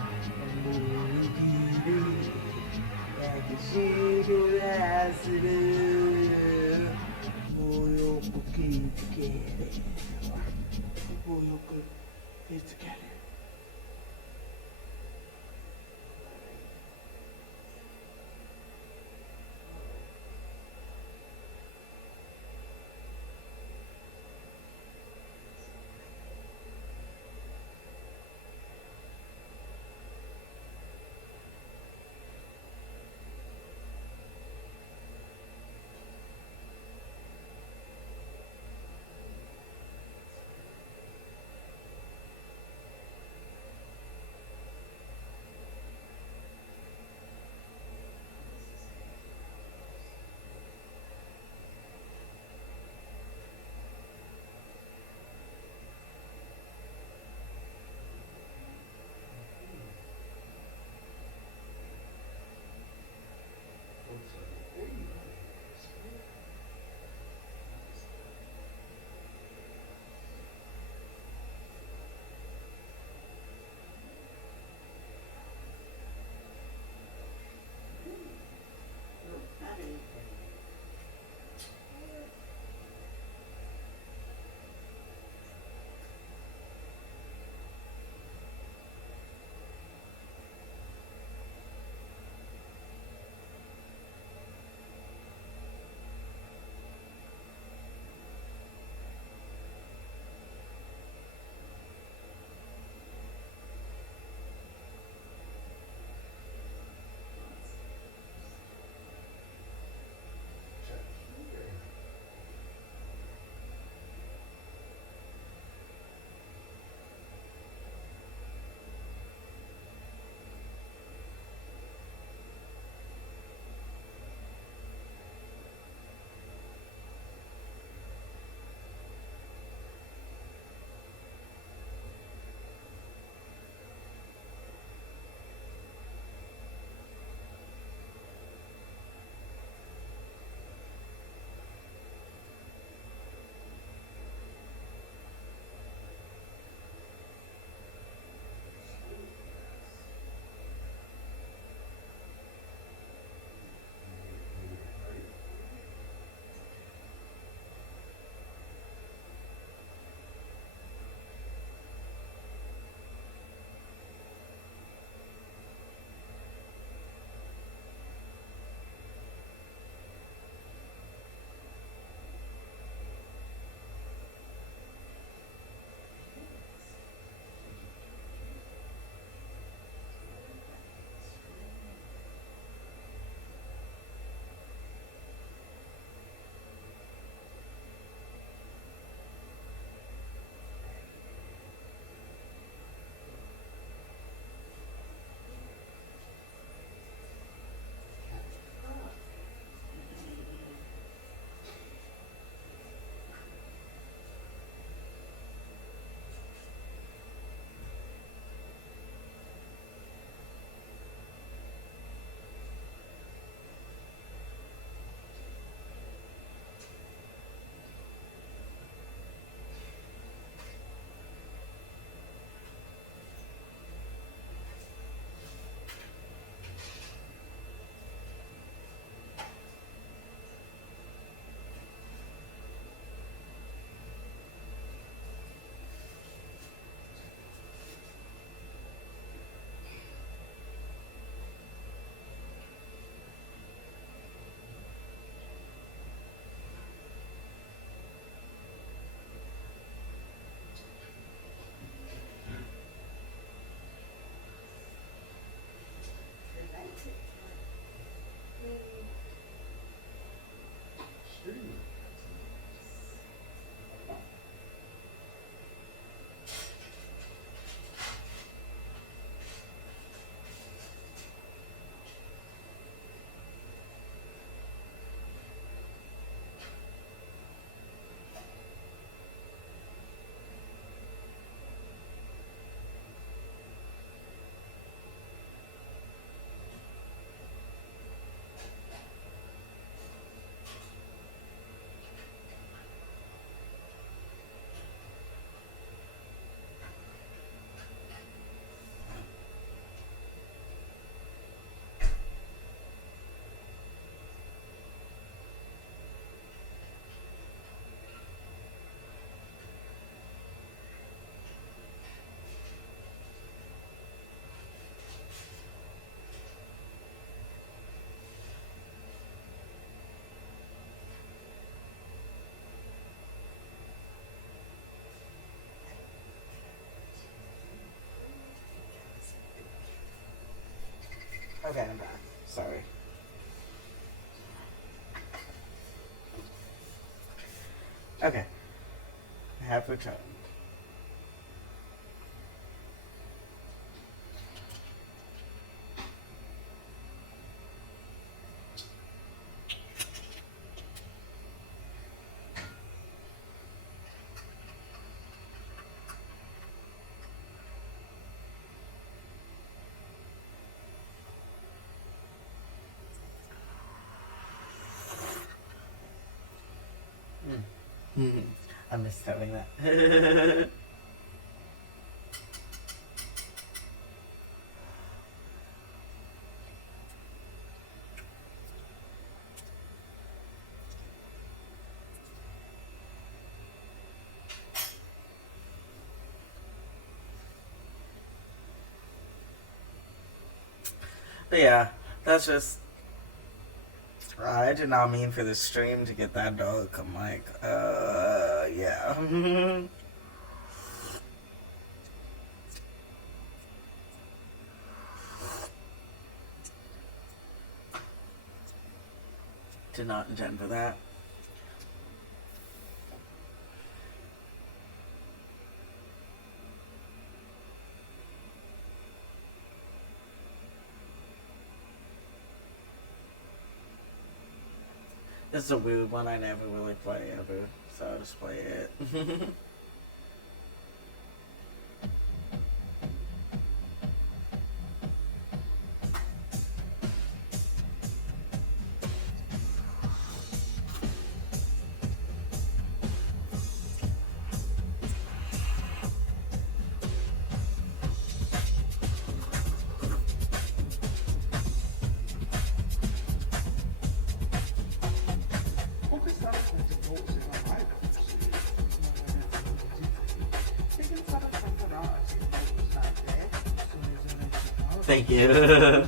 and she do that to doもうよく聞いてけもうよく聞いてけ Okay, I'm back. Sorry. Okay. I have returned. I miss having that. But yeah, that's just. I did not mean for the stream to get that dark. I'm like, yeah. Did not intend for that. This is a weird one I never really play ever, so I'll just play it. Thank you.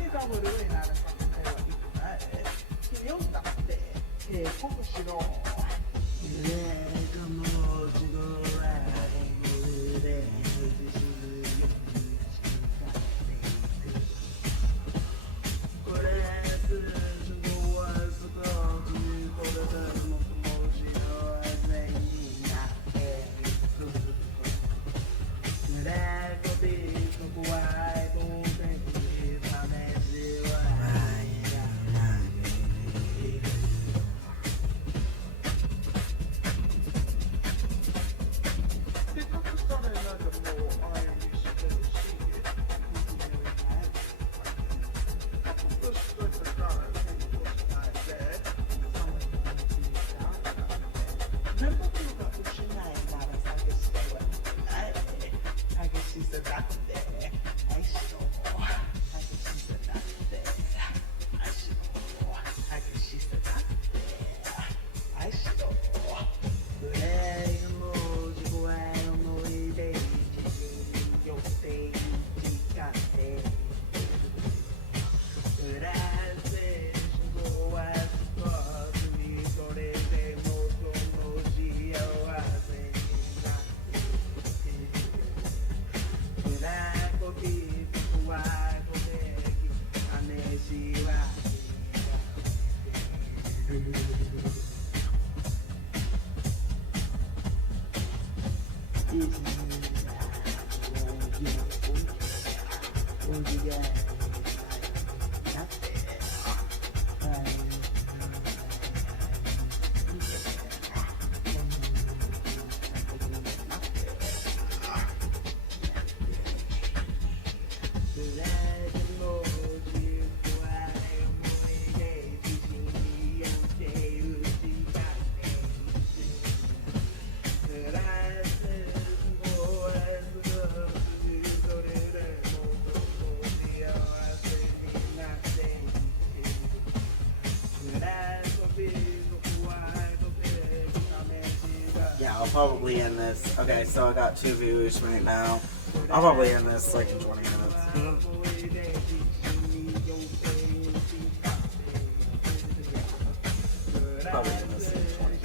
Probably end this. Okay, so I got 2 views right now. I'll probably end this like in 20 minutes. Probably end this in 20 minutes.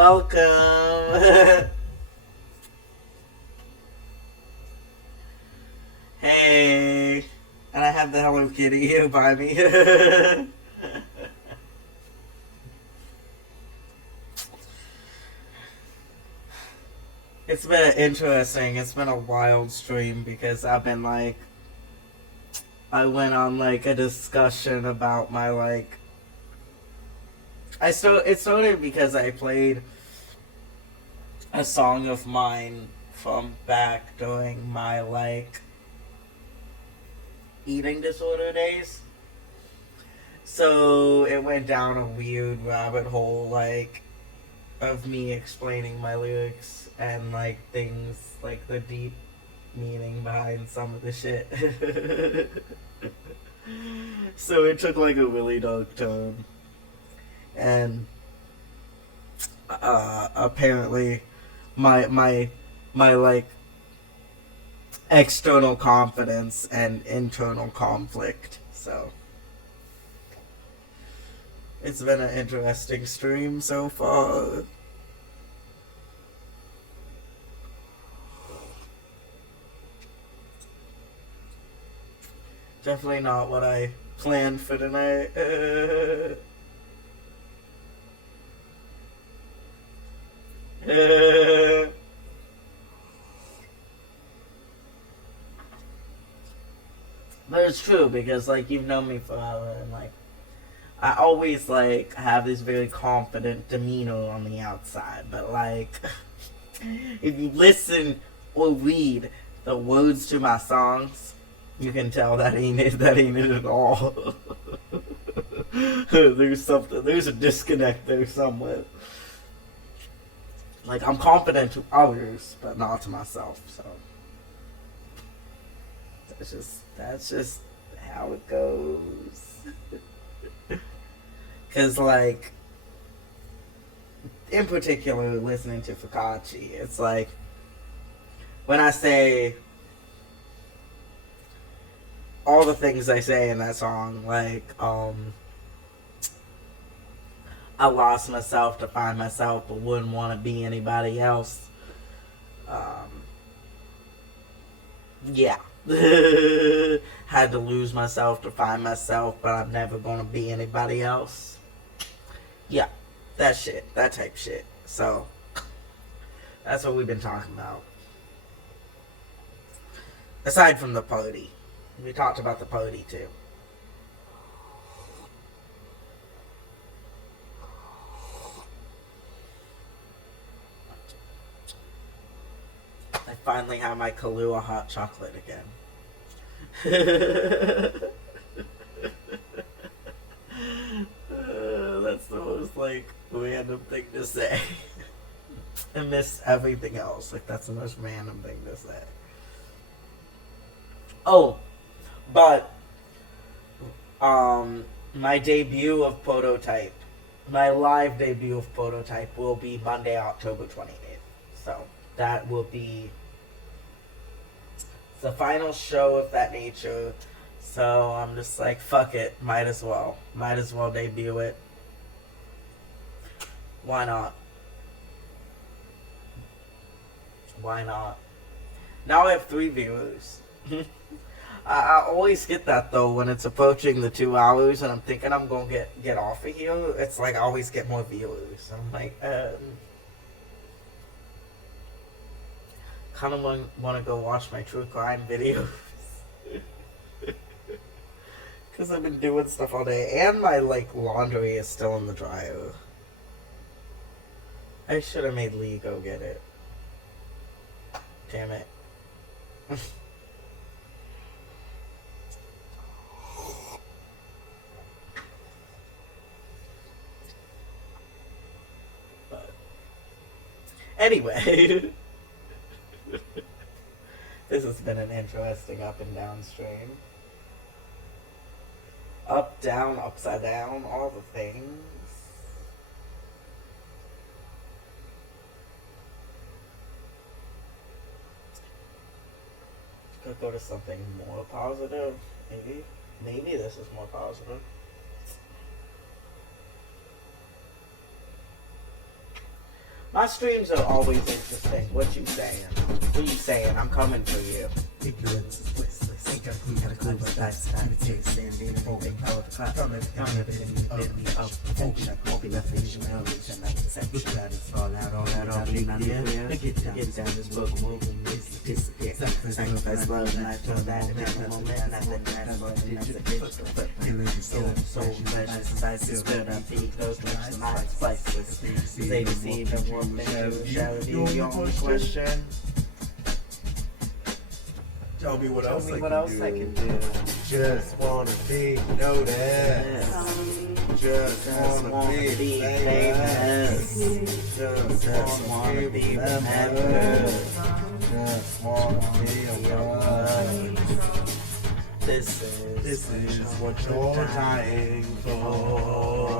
Welcome. Hey. And I have the Hello Kitty here by me. It's been interesting. It's been a wild stream because I've been like, I went on like a discussion about my like. It started because I played a song of mine from back during my like eating disorder days. So it went down a weird rabbit hole like of me explaining my lyrics and like things like the deep meaning behind some of the shit. So it took like a really dark turn. And apparently my like external confidence and internal conflict. So it's been an interesting stream so far. Definitely not what I planned for tonight. But it's true because like you've known me forever and like I always like have this very confident demeanor on the outside, but like if you listen or read the words to my songs, you can tell that ain't it at all. There's a disconnect there somewhere. Like I'm confident to others, but not to myself, so that's just how it goes. Cause like in particular listening to Fakachi, it's like when I say all the things I say in that song, like I lost myself to find myself but wouldn't want to be anybody else. Yeah. Had to lose myself to find myself, but I'm never gonna be anybody else. Yeah, that shit, that type shit. So that's what we've been talking about. Aside from the party, we talked about the party too. I finally have my Kahlua hot chocolate again. That's the most like random thing to say. I miss everything else. Like that's the most random thing to say. Oh, but my debut of Prototype, my live debut of Prototype will be Monday, October 28th. So that will be the final show of that nature. So I'm just like, fuck it, might as well debut it. Why not? Why not? Now I have 3 viewers. I always get that though when it's approaching the 2 hours and I'm thinking I'm gonna get off of here. It's like I always get more viewers. I'm like, kind of want to go watch my true crime videos. Because I've been doing stuff all day. And my like laundry is still in the dryer. I should have made Lee go get it. Damn it. But anyway. This has been an interesting up and down stream. Up, down, upside down, all the things. Could go to something more positive, maybe. Maybe this is more positive. My streams are always interesting. What you saying? What you saying? I'm coming for you. Ignorance is bliss. Ain't got a clue what that's. Give it takes and then open power to clap. Come everything ugly up. Function, open up the vision, knowledge, and exception. Look at it, all out, big deal. Get down this book, move, disappear. Sacrifice love, and I feel that in that moment. Nothing that's what digital. Killing your soul, pleasure, spices, build up, feed those dreams, mind, spices. Say the seed of one thing, charity, your only question. Tell me what Tell else me I what can else do. I can do. Just wanna be noticed. Just wanna be famous. Just wanna be remembered. Just wanna be alone. This is what you're dying for.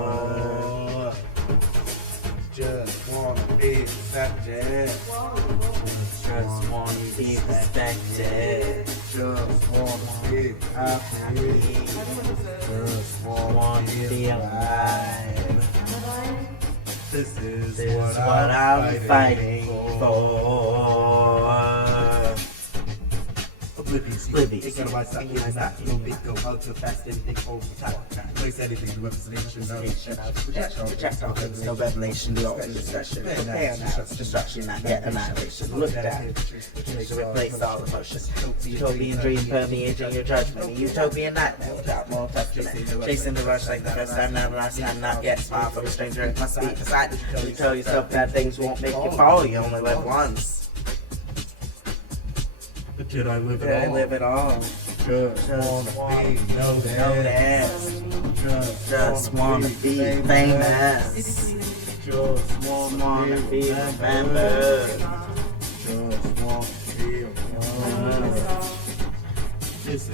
Just wanna be accepted. just wanna be respected. Just wanna be happy. Just Wanna be alive. This is This is what I'm fighting for. Oblivious, ain't gonna watch that, you like that. No big go out too fast, anything over top. Place anything to representation of Projectile, no revelation, the open discussion. Prepare now, destruction, not yet annihilation. Look down to replace all emotions. Utopian dream permeating your judgment. A utopian nightmare without more testament. Chasing the rush like the first time, not the last time, not yet. Smile for a stranger, it must be beside you. You tell yourself bad things won't make you fall, you only live once. Did I live Did I live it all? Just wanna be Noticed. Just wanna be famous. Just Wanna be remembered. Just wanna be alone. This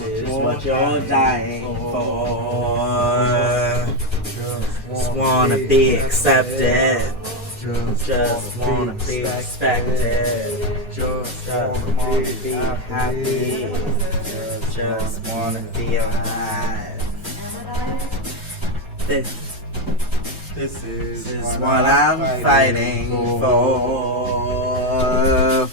is what you're dying for. Just wanna be accepted. Just wanna be respected. Just wanna be happy. Just wanna be alive. This is what I'm fighting for.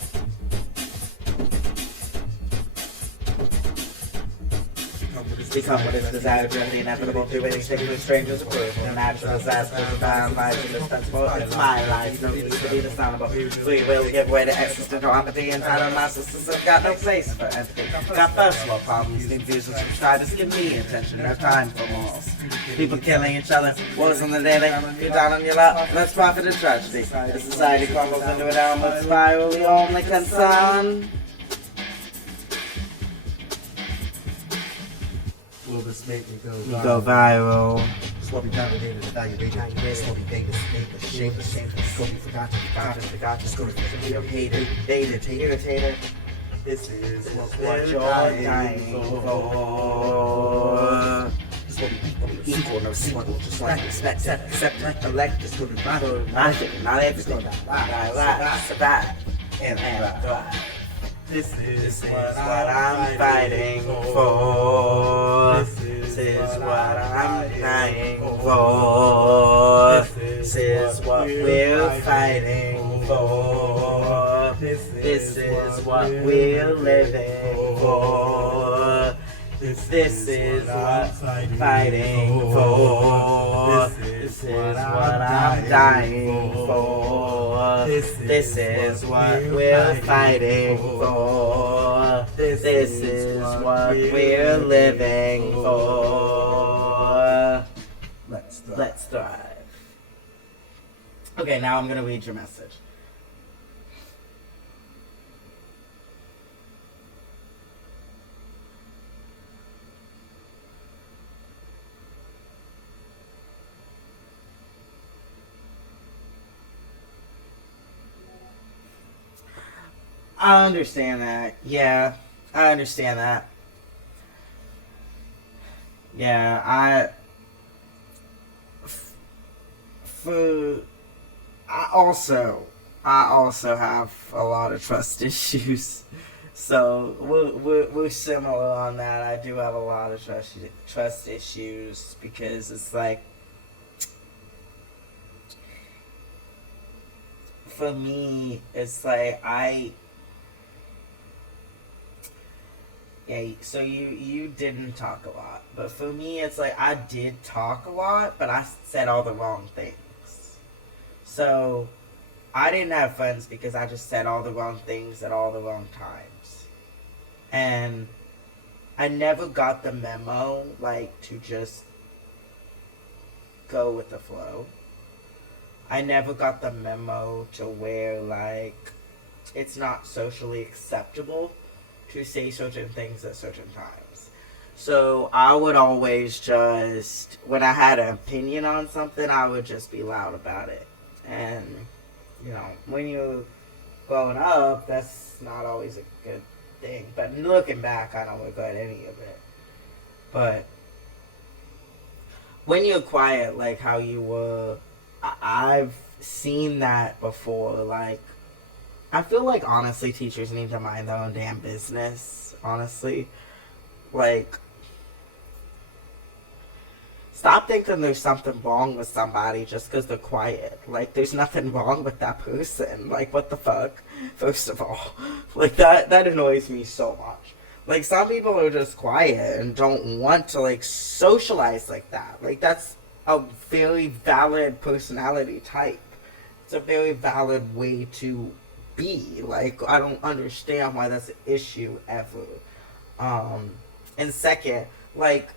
Become what is desired, the inevitable through any sticking with strangers' approval. Natural disaster, divine life, indispensable. It's my life, no need to be dishonorable. We will give way to existential apathy, and title narcissists have got no place for empathy. Got personal problems, confusions from strivers, give me attention, no time for morals. People killing each other, wars on the daily, you're down on your luck, let's profit a tragedy. The society crumbles into a downward spiral, the only concern. Will this make me Go viral. Sloppy validated, evaluated, sloppy dated, nameless, shameless, sloppy forgotten, sloppy Hated, irritated. This is What you're dying for. Equal, no sequel, just like respect, accept, elect, just go to magic, not everything. Survive, and thrive. This is what I'm fighting for. This is what I'm dying for. This is what we're fighting for. This is what we're living for. This is what I'm fighting for. This is what I'm dying for. This is what we're fighting for. This is what we're living for. Let's thrive. Okay, now I'm gonna read your message. I understand that. Yeah, I understand that. Yeah, I also have a lot of trust issues. So we're similar on that. I do have a lot of trust issues because it's like for me, it's like yeah, so you didn't talk a lot. But for me, it's like I did talk a lot, but I said all the wrong things. So I didn't have friends because I just said all the wrong things at all the wrong times. And I never got the memo, like, to just go with the flow. I never got the memo to where, like, it's not socially acceptable to say certain things at certain times. So I would always just, when I had an opinion on something, I would just be loud about it. And, you know, when you're growing up, that's not always a good thing. But looking back, I don't regret any of it. But when you're quiet, like how you were, I've seen that before. Like, I feel like, honestly, teachers need to mind their own damn business, honestly. Like, stop thinking there's something wrong with somebody just because they're quiet. Like, there's nothing wrong with that person. Like, what the fuck? First of all. Like, that annoys me so much. Like, some people are just quiet and don't want to, like, socialize like that. Like, that's a very valid personality type. It's a very valid way to be. Like, I don't understand why that's an issue ever. And second, like,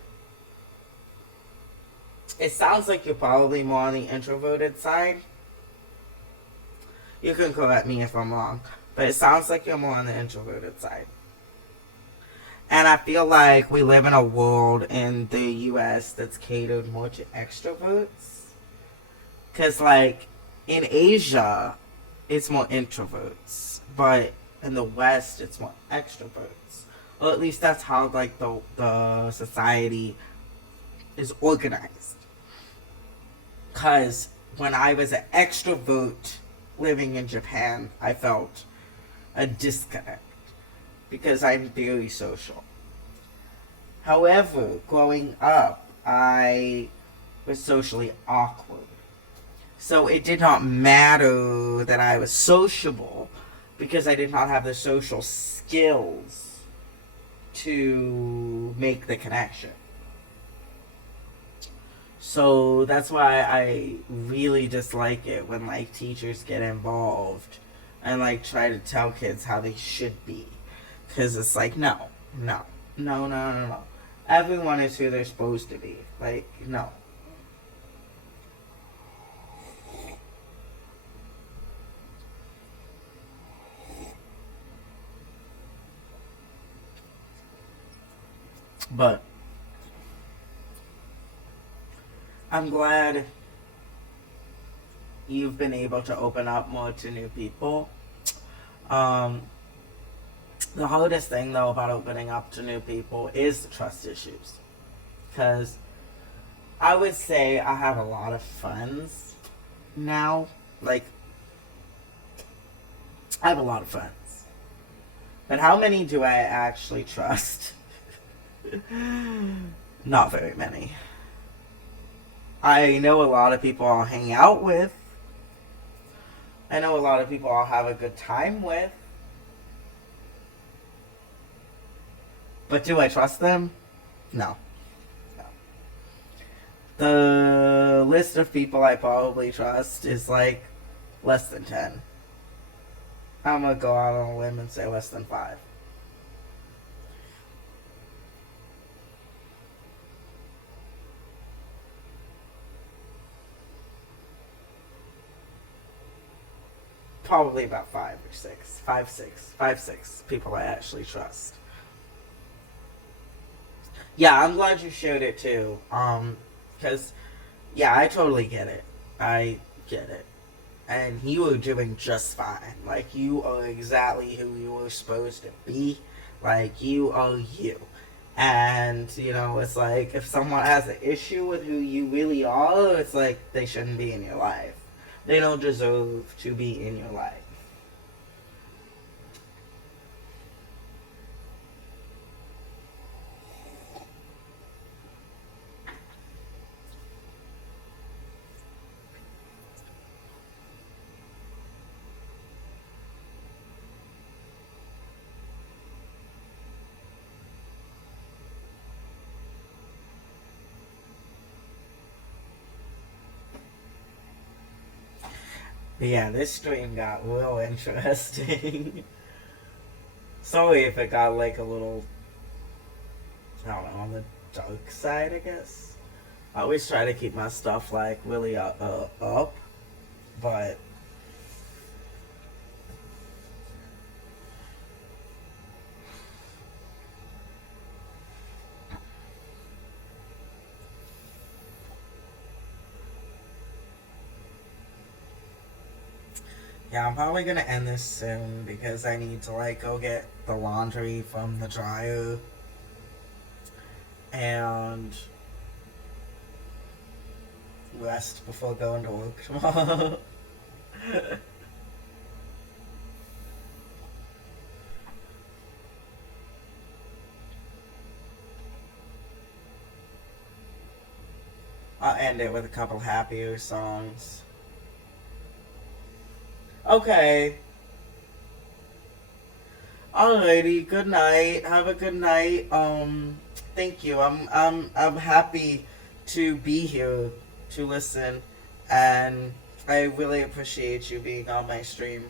it sounds like you're probably more on the introverted side. You can correct me if I'm wrong, but it sounds like you're more on the introverted side. And I feel like we live in a world in the US that's catered more to extroverts. Because, like, in Asia, it's more introverts. But in the West, it's more extroverts. Or at least that's how, like, the society is organized. Because when I was an extrovert living in Japan, I felt a disconnect. Because I'm very social. However, growing up, I was socially awkward. So it did not matter that I was sociable because I did not have the social skills to make the connection. So that's why I really dislike it when, like, teachers get involved and, like, try to tell kids how they should be. Because it's like, no. Everyone is who they're supposed to be. Like, no. But I'm glad you've been able to open up more to new people. The hardest thing, though, about opening up to new people is the trust issues. Because I would say I have a lot of friends now. Like, I have a lot of friends. But how many do I actually trust? Not very many. I know a lot of people I'll hang out with. I know a lot of people I'll have a good time with. But do I trust them? No. The list of people I probably trust is like less than 10. I'm gonna go out on a limb and say less than 5. Probably about 5 or 6. 5, 6 people I actually trust. Yeah, I'm glad you showed it too. Because, yeah, I totally get it. I get it. And you are doing just fine. Like, you are exactly who you were supposed to be. Like, you are you. And, you know, it's like, if someone has an issue with who you really are, it's like, they shouldn't be in your life. They don't deserve to be in your life. But yeah, this stream got real interesting. Sorry if it got like a little, I don't know, on the dark side, I guess. I always try to keep my stuff like really up, but yeah, I'm probably gonna end this soon because I need to like go get the laundry from the dryer and rest before going to work tomorrow. I'll end it with a couple happier songs. Okay. Alrighty, good night. Have a good night. Thank you. I'm happy to be here to listen, and I really appreciate you being on my stream,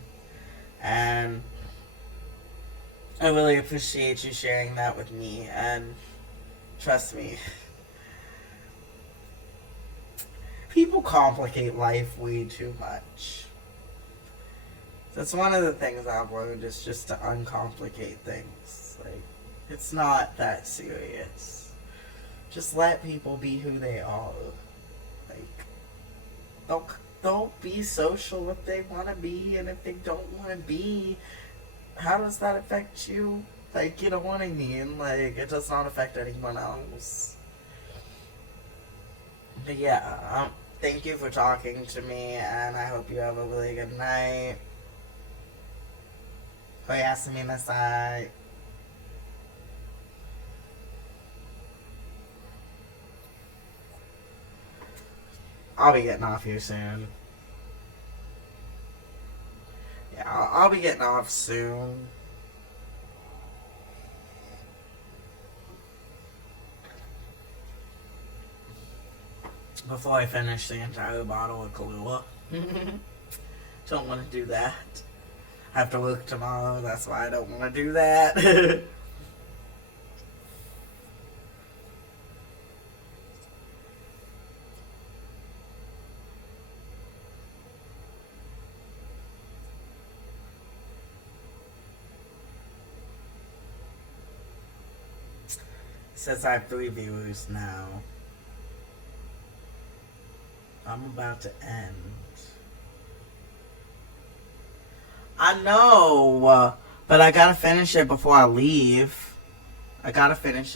and I really appreciate you sharing that with me, and trust me, people complicate life way too much. That's one of the things I've learned, is just to uncomplicate things. Like, it's not that serious. Just let people be who they are. Like, they'll be social if they want to be, and if they don't want to be, how does that affect you? Like, you know what I mean? Like, it does not affect anyone else. But yeah, thank you for talking to me, and I hope you have a really good night. Oyasumi nasai. I'll be getting off here soon. Yeah, I'll be getting off soon. Before I finish the entire bottle of Kahlua. Don't want to do that. I have to work tomorrow, that's why I don't want to do that. Says I have 3 viewers now. I'm about to end. I know, but I gotta finish it before I leave. I have to finish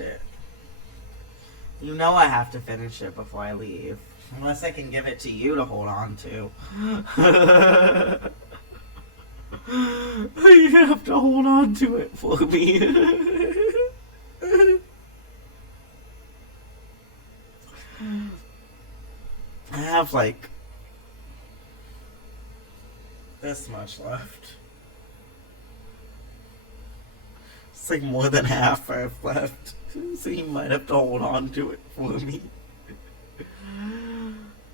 it. You know I have to finish it before I leave. Unless I can give it to you to hold on to. You have to hold on to it for me. I have like this much left. It's like more than half I have left. So you might have to hold on to it for me.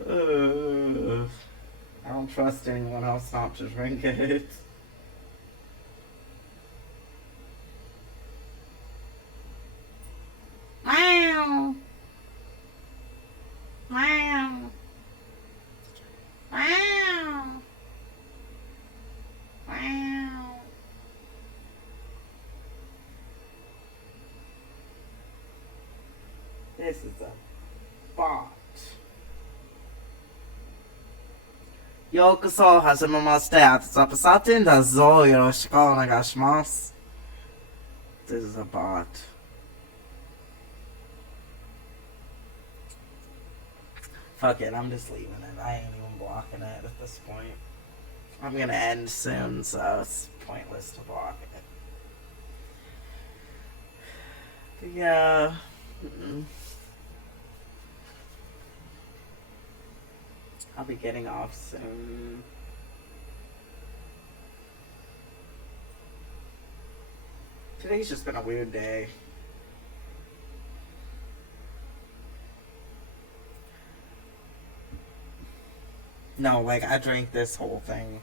I don't trust anyone else not to drink it. Meow. Meow. Meow. Meow. This is a bot. ようこそ、はじめまして。あつさぷさてんだぞ。よろしくお願いします。This is a bot. Fuck it, I'm just leaving it. I ain't even blocking it at this point. I'm gonna end soon, so it's pointless to block it. But yeah. I'll be getting off soon. Today's just been a weird day. No, like, I drank this whole thing.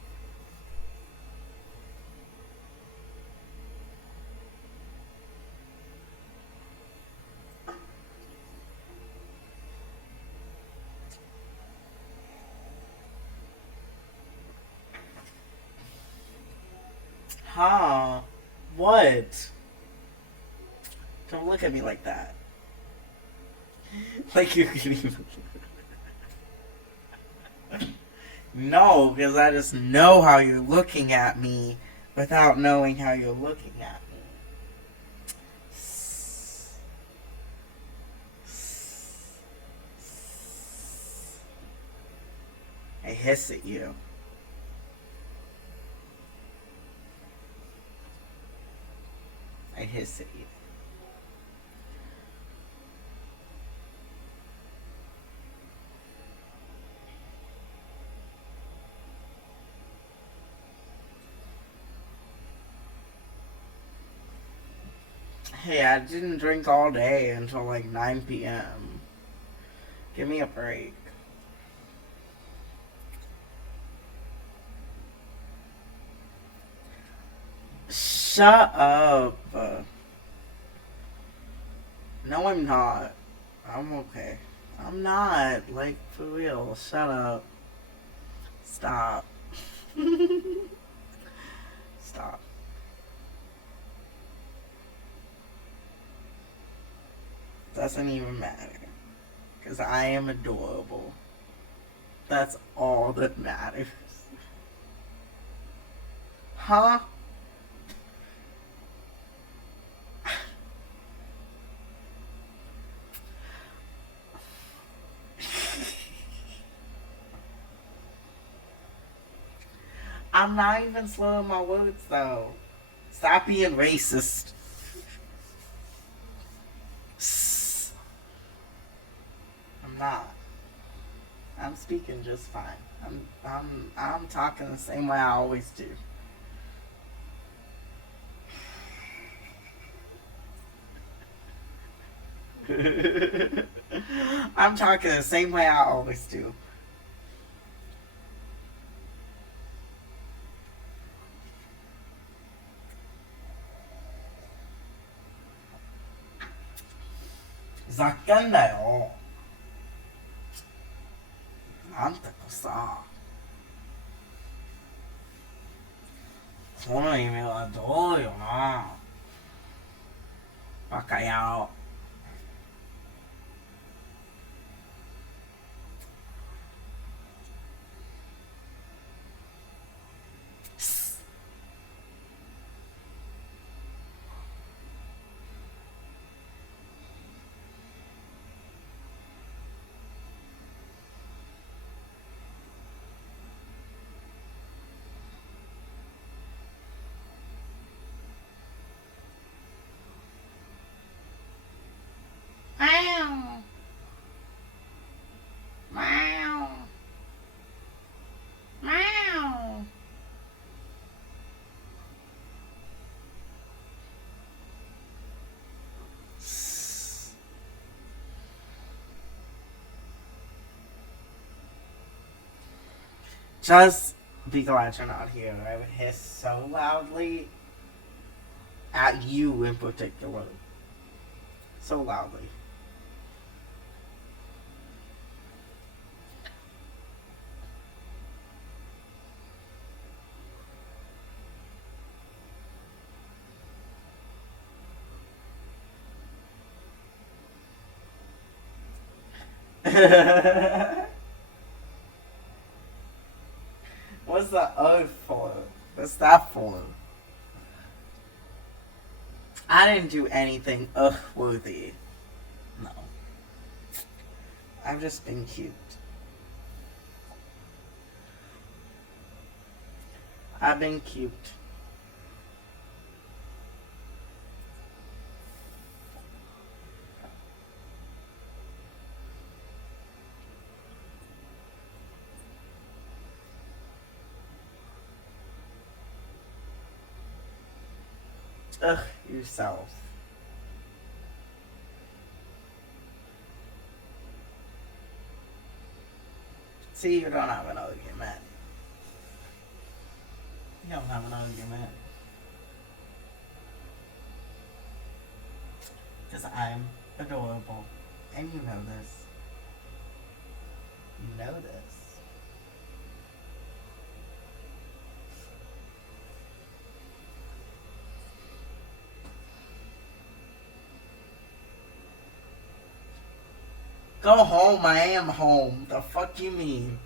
Huh? What? Don't look at me like that. Like you can even... No, because I just know how you're looking at me without knowing how you're looking at me. I hiss at you. I hiss at you. Hey, I didn't drink all day until like 9 p.m. Give me a break. Shut up. No, I'm not. I'm okay. I'm not. Like, for real. Shut up. Stop. Stop. Doesn't even matter. Because I am adorable. That's all that matters. Huh? I'm not even slurring my words though. Stop being racist. I'm not. I'm speaking just fine. I'm talking the same way I always do. I'm talking the same way I always do. zac간다요. 나한테 싸. 저는 이미 넣어요. 바까요. Just be glad you're not here. I would hiss so loudly at you in particular. So loudly. What's the O for? What's that for? I didn't do anything worthy. No. I've just been cute. I've been cute. Ugh, yourself. See, you don't have an argument. You don't have an argument. Because I'm adorable. And you know this. You know this. Go home, I am home. The fuck you mean?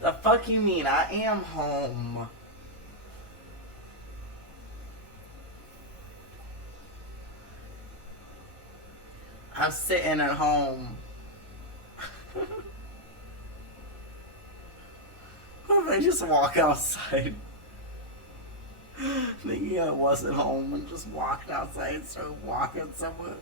The fuck you mean? I am home. I'm sitting at home. What if I just walk outside? Thinking I wasn't home and just walked outside and started walking somewhere.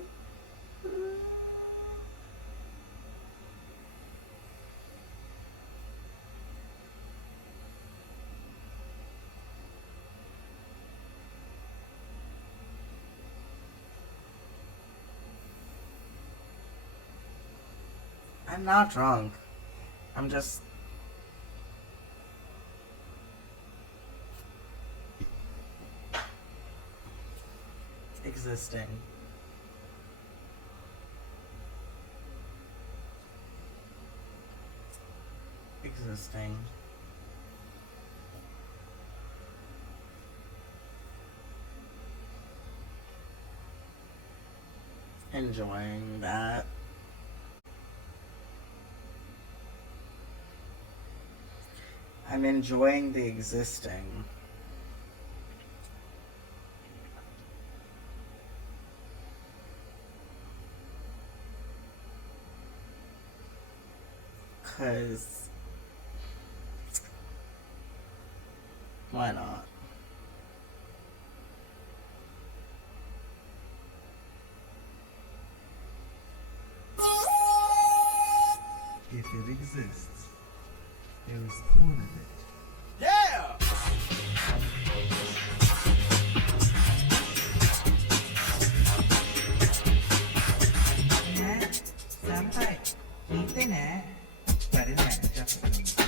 I'm not drunk. I'm just... existing. Existing. Enjoying that. I'm enjoying the existing. Because why not? If it exists, there is part of it. Yeah! Sampai internet. Pada nak cakap itu,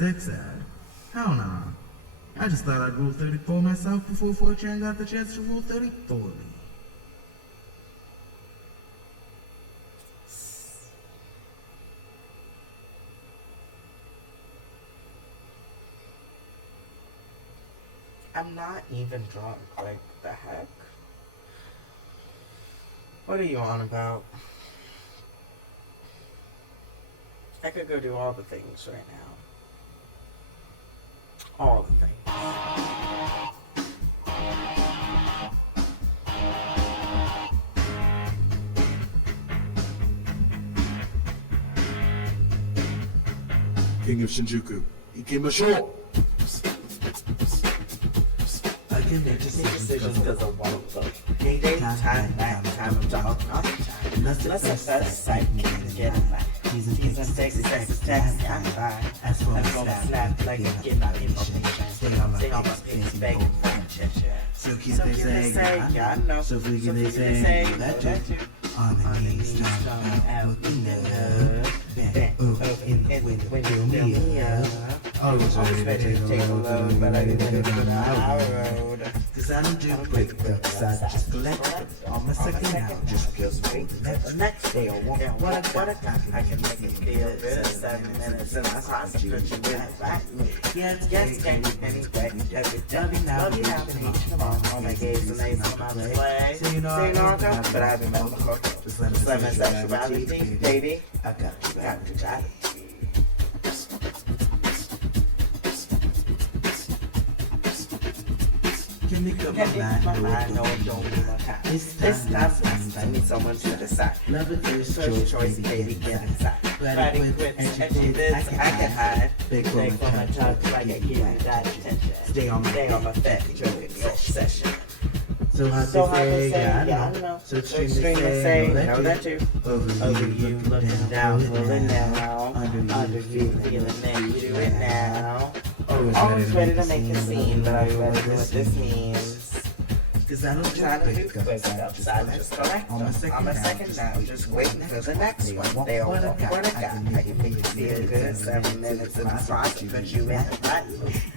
Sex ad? Hell no. I just thought I'd rule 34 myself before 4chan got the chance to rule 30 thoroughly. I'm not even drunk. Like, the heck? What are you on about? I could go do all the things right now. All the things. King of Shinjuku, ikimashou! I can make decisions because of one of them. Day, time, night, time of dog, all the time. Let's assess sight, get it back. He's a sexy, taxi, I'm fine. As for my snap, like a kid, not in my stay on my face, begging for a check. So keep they say, yeah, I know. So we can they say, that too. On the knees, down, out in the hood. Bent up in when you me up. Always ready to take a load, but I didn't do it on our road. Cause I don't do breakups, I just collect them. On my second out, just wait. The next day, what I got, I can make it feel good. 7 minutes in my house, put you in the back. Yes, anyway, every day, now, come on, my gaze and ace on my play. So you know I got, but I remember Slim sexuality, baby. I got you, got it. Can make up my mind, no, don't need my time. This time, I need someone to decide. Love it, first choice, baby, get inside. Ready, quit, educated, I can hide. Big for my talk, like I give you that attention. Stay on my fat, joking, obsession. So hard to say, yeah, I know. So extreme to say, know that too. Over you, looking down, pulling now. Under you, feeling that you do it now. Always ready to make a scene, but are you ready for what this means? Cause I don't try to do quick ups, I just collect them. On my second now, just waiting for the next one. They all want what I got. I can make you feel good. 7 minutes in the spot to put you in the pot.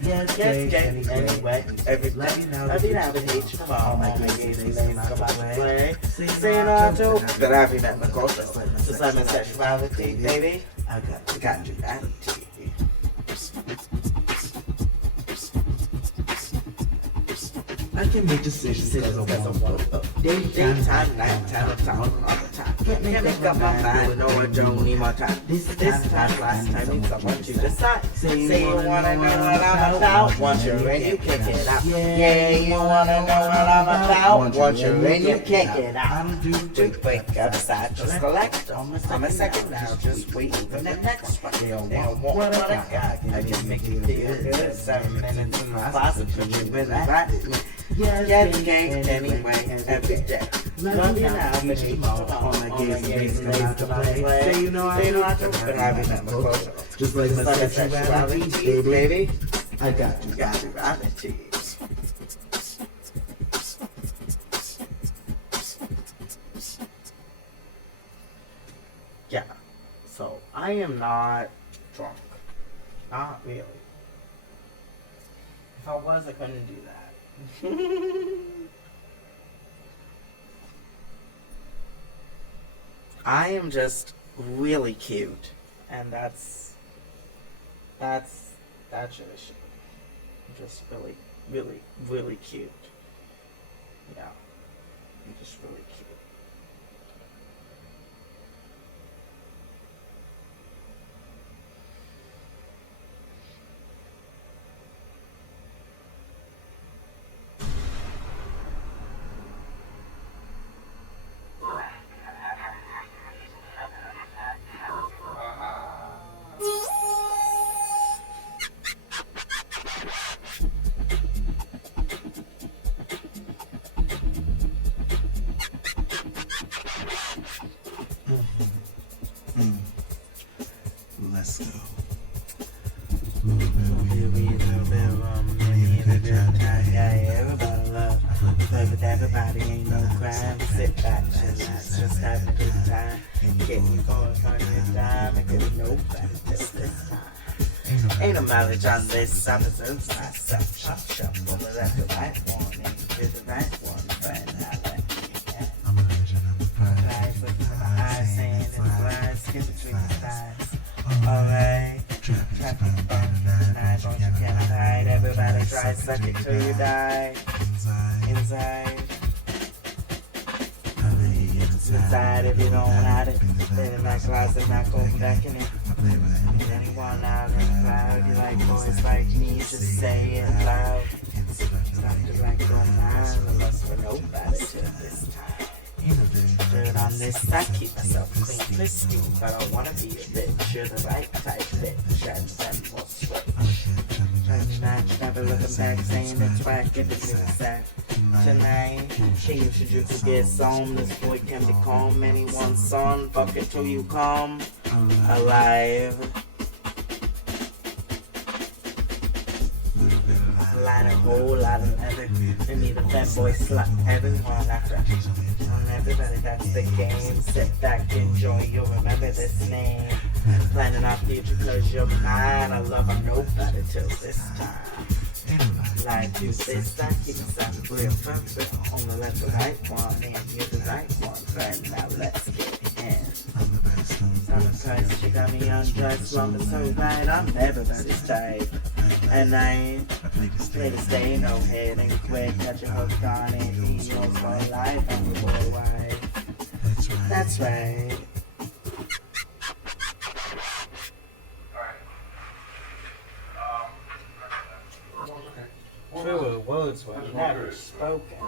Yes, anyway, every now and then, come on, my gaze, they come out to play. Saying all do, but I remember culture. Cause I'm a sexuality, baby. I got you, I can make decisions because of what daytime, nighttime, all the time. Can't make up my mind, no, I don't need more time. This time, last time, need someone to decide. Say you wanna know what I'm about, once you're in, you kick it out. Yeah, you wanna know what I'm about, once you're in, you kick it out. I don't do wake up, side, just collect. I'm a second now, just waiting for the next one. They don't want what I got. I can make you feel good. 7 minutes in my closet, put you in the right. Yes, gang, anyway, every day. Love you now, but you all my games come out to play. Say you know I do, but I remember closer. Just like my sexuality, baby. I got you, reality. Yeah, so I am not drunk. Not really. If I was, I couldn't do that. I am just really cute, and that's your issue. I'm just really cute. Yeah, I'm just really cute. Let's go. Everybody ain't no crime. Sit back, chillax, just have a good time. Get you going for a good time, and get nobody just this time. Ain't no mileage on this, I'm just myself. Shop, over that's the right one, ain't the right one, but now let me I'm a legend, I'm a pride. eyes looking in my eyes, saying it's blind, skin between the thighs. Alright, traffic bump, night, don't you can't hide. Everybody try, suck it till you die. Inside. Inside, if you don't hide it, then in that closet, not going back in it. And anyone out in the crowd, you like boys like me, just say it loud. It's not just like don't mind, unless for nobody till this time. Dirt on this, I keep myself clean, pristine, but I wanna be a bitch. You're the right type bitch, and then we'll switch. Never looking back, saying that's why I get the sack. Tonight, King Shinjuku gets on. This boy can be calm. Anyone's son, fuck it till you come alive. A whole lot of leather. They need a Femboy slut. Everyone after. Everybody, that's the game. Sit back, enjoy. You'll remember this name. Planning our future cause you're mine. I love her nobody till this time. Like you this time, keep it sounding real first. Only let the right one in. You're the right one. Right now, let's get in. Sometimes she got me undressed. Long as so right, I'm everybody's type. And I ain't play to stay, no head and quit. Got your hook on it. Be yours for life. I'm the boy wife. That's right. Truer words were never spoken.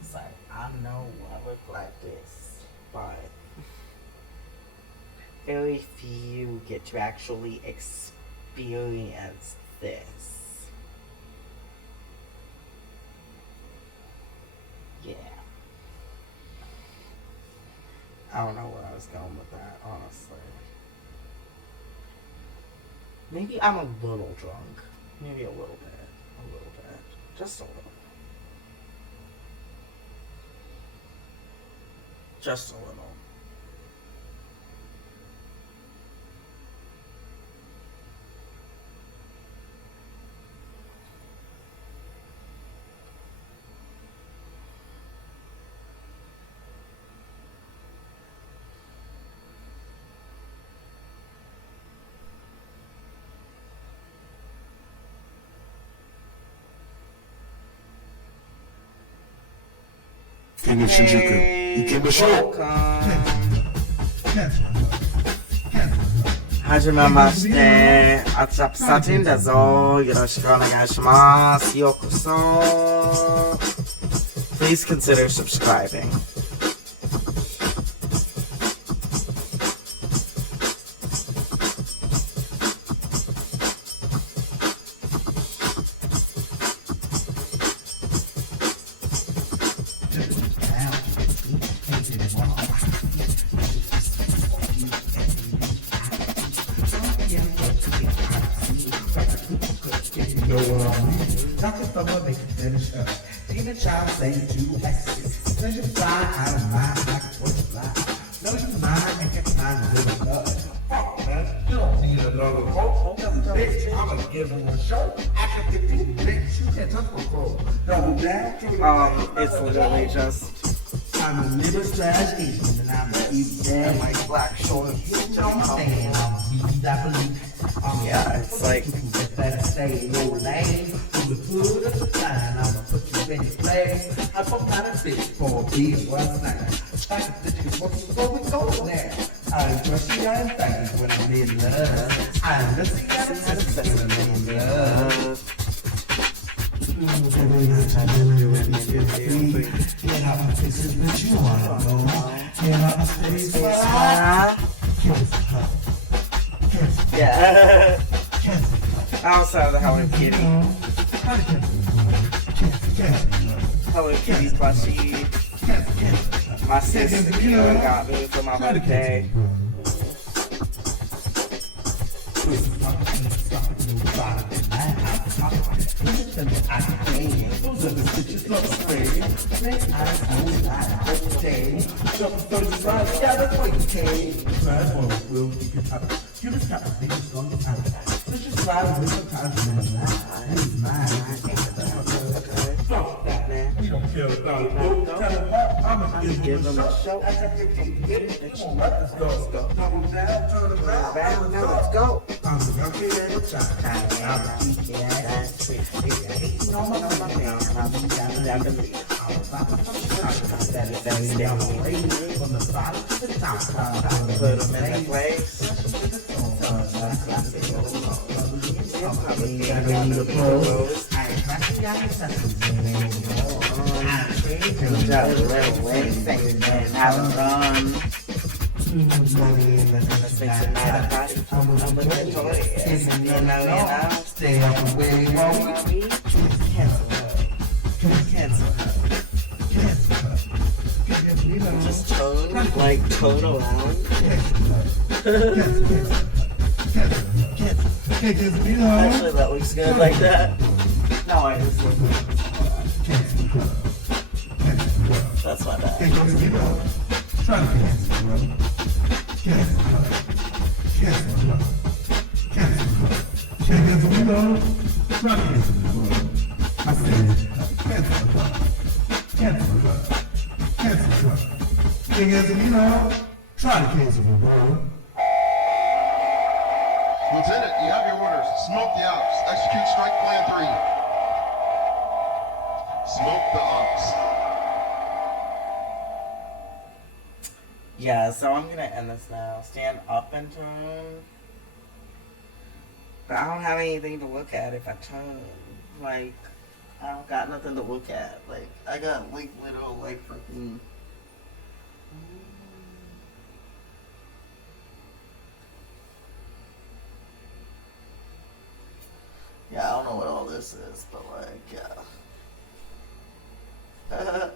It's like, I know I look like this, but very few get to actually experience this. Yeah. I don't know where I was going with that, honestly. Maybe I'm a little drunk. Maybe a little bit. A little bit. Just a little. Just a little. King of Shinjuku, Ikemba Show. Hajimemashite, Atsusatin dazo, yoroshiku onegaishimasu, yokoso. Please consider subscribing. Talking from a big finish up. Ain't a child saying two X's. Pleasure fly out of my like a butterfly. No, you mind, I can't find a little love. Fuck, man. You don't need another folks. Bitch, I'ma give him a show. After 15 bitch, you can't touch my phone. Double down. It's literally just. I'm a liver trash Asian and I'm a eat damn like black short. You know what I'm saying? I'm a believe. Yeah, it's like. Better stay in your lane. You the food of the time. I'ma put you in your place. I put my bitch for a beat one night. Like the bitch what's going there. I'm trusty, I'm thankful when I'm in love. I'm rusty, I'm sensitive when I'm in love. Get out my places that you wanna go. Get out my space where I Yeah. Outside of the Hello Kitty. Hello Kitty plushie. My sister got me for my birthday. You just got to think it's going to happen. Let's just ride with sometimes in the night. It's mine. Fuck that, man. We don't care about it. I'm going to give them a show. I got to get it. Come on, let's go. Double down, turn around. Now let's go. I'm a junkie and a child. I'm a geeky ass. Hating on my man. I'm a Japanese. I'm a That's down the way. From the bottom to the top. Put them in the place. Let's make some night of party. I'm with the toys. You know. Stay up away while we Cancel her. Cancel her. Just tone, like, tone around. Actually, that looks good like that. No, I just look That's my bad. Try to cancel the road. Lieutenant, you have your orders. Smoke the ops. Execute strike plan 3. Smoke the ops. Yeah, so I'm gonna end this now. Stand up and turn. But I don't have anything to look at if I turn. Like, I don't got nothing to look at. Like, I got, like, little, like, fucking... Yeah, I don't know what all this is, but, like, yeah.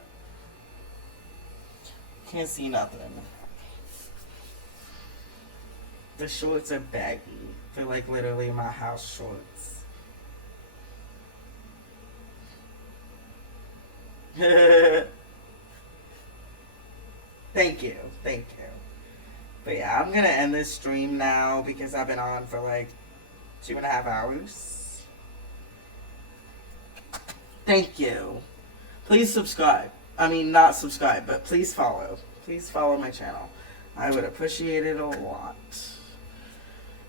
Can't see nothing. The shorts are baggy. They're, like, literally my house shorts. Thank you. But yeah, I'm gonna end this stream now because I've been on for like 2.5 hours. Thank you. Please subscribe. I mean, not subscribe, but please follow. Please follow my channel. I would appreciate it a lot.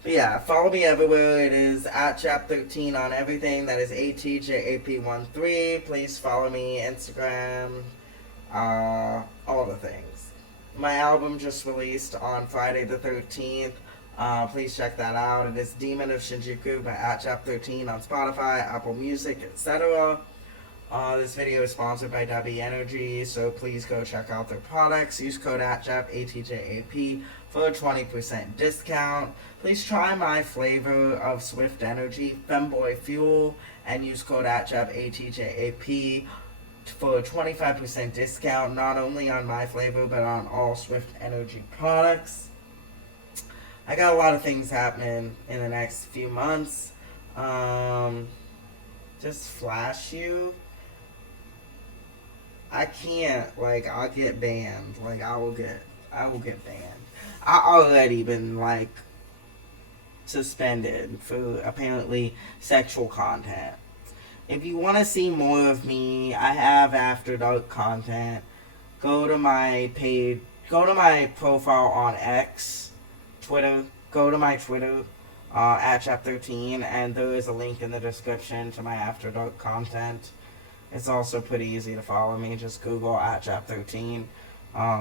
But yeah, follow me everywhere. It is at Chap13 on everything. That is ATJAP13. Please follow me, Instagram, all the things. My album just released on Friday the 13th. Please check that out. It is Demon of Shinjuku by Chap13 on Spotify, Apple Music, etc. This video is sponsored by W Energy, so please go check out their products. Use code ATJAP, ATJAP, for a 20% discount. Please try my flavor of Swift Energy, Femboy Fuel, and use code ATJAP, ATJAP, for a 25% discount, not only on my flavor, but on all Swift Energy products. I got a lot of things happening in the next few months. Just flash you. I can't, like, I'll get banned. Like, I will get banned. I already been, like, suspended for apparently sexual content. If you want to see more of me, I have After Dark content. Go to my page, go to my profile on X, Twitter, go to my Twitter, at Chap13, and there is a link in the description to my After Dark content. It's also pretty easy to follow me. Just Google at Chap13.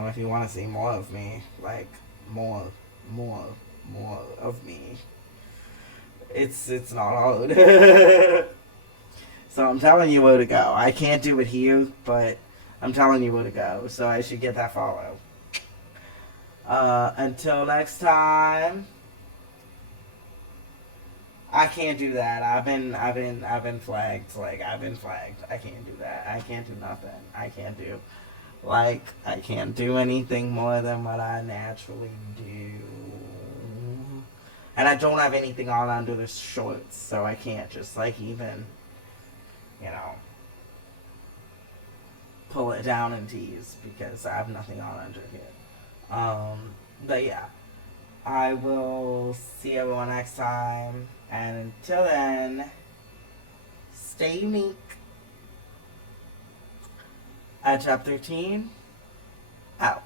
If you want to see more of me, like more of me. It's not hard. So I'm telling you where to go. I can't do it here, but I'm telling you where to go. So I should get that follow. Until next time. I can't do that. I've been flagged. Like, I've been flagged. I can't do that. I can't do nothing. I can't do anything more than what I naturally do. And I don't have anything on under the shorts, so I can't just, like, even, you know, pull it down and tease because I have nothing on under here. But yeah. I will see everyone next time. And until then, stay unique. At Chap13, out.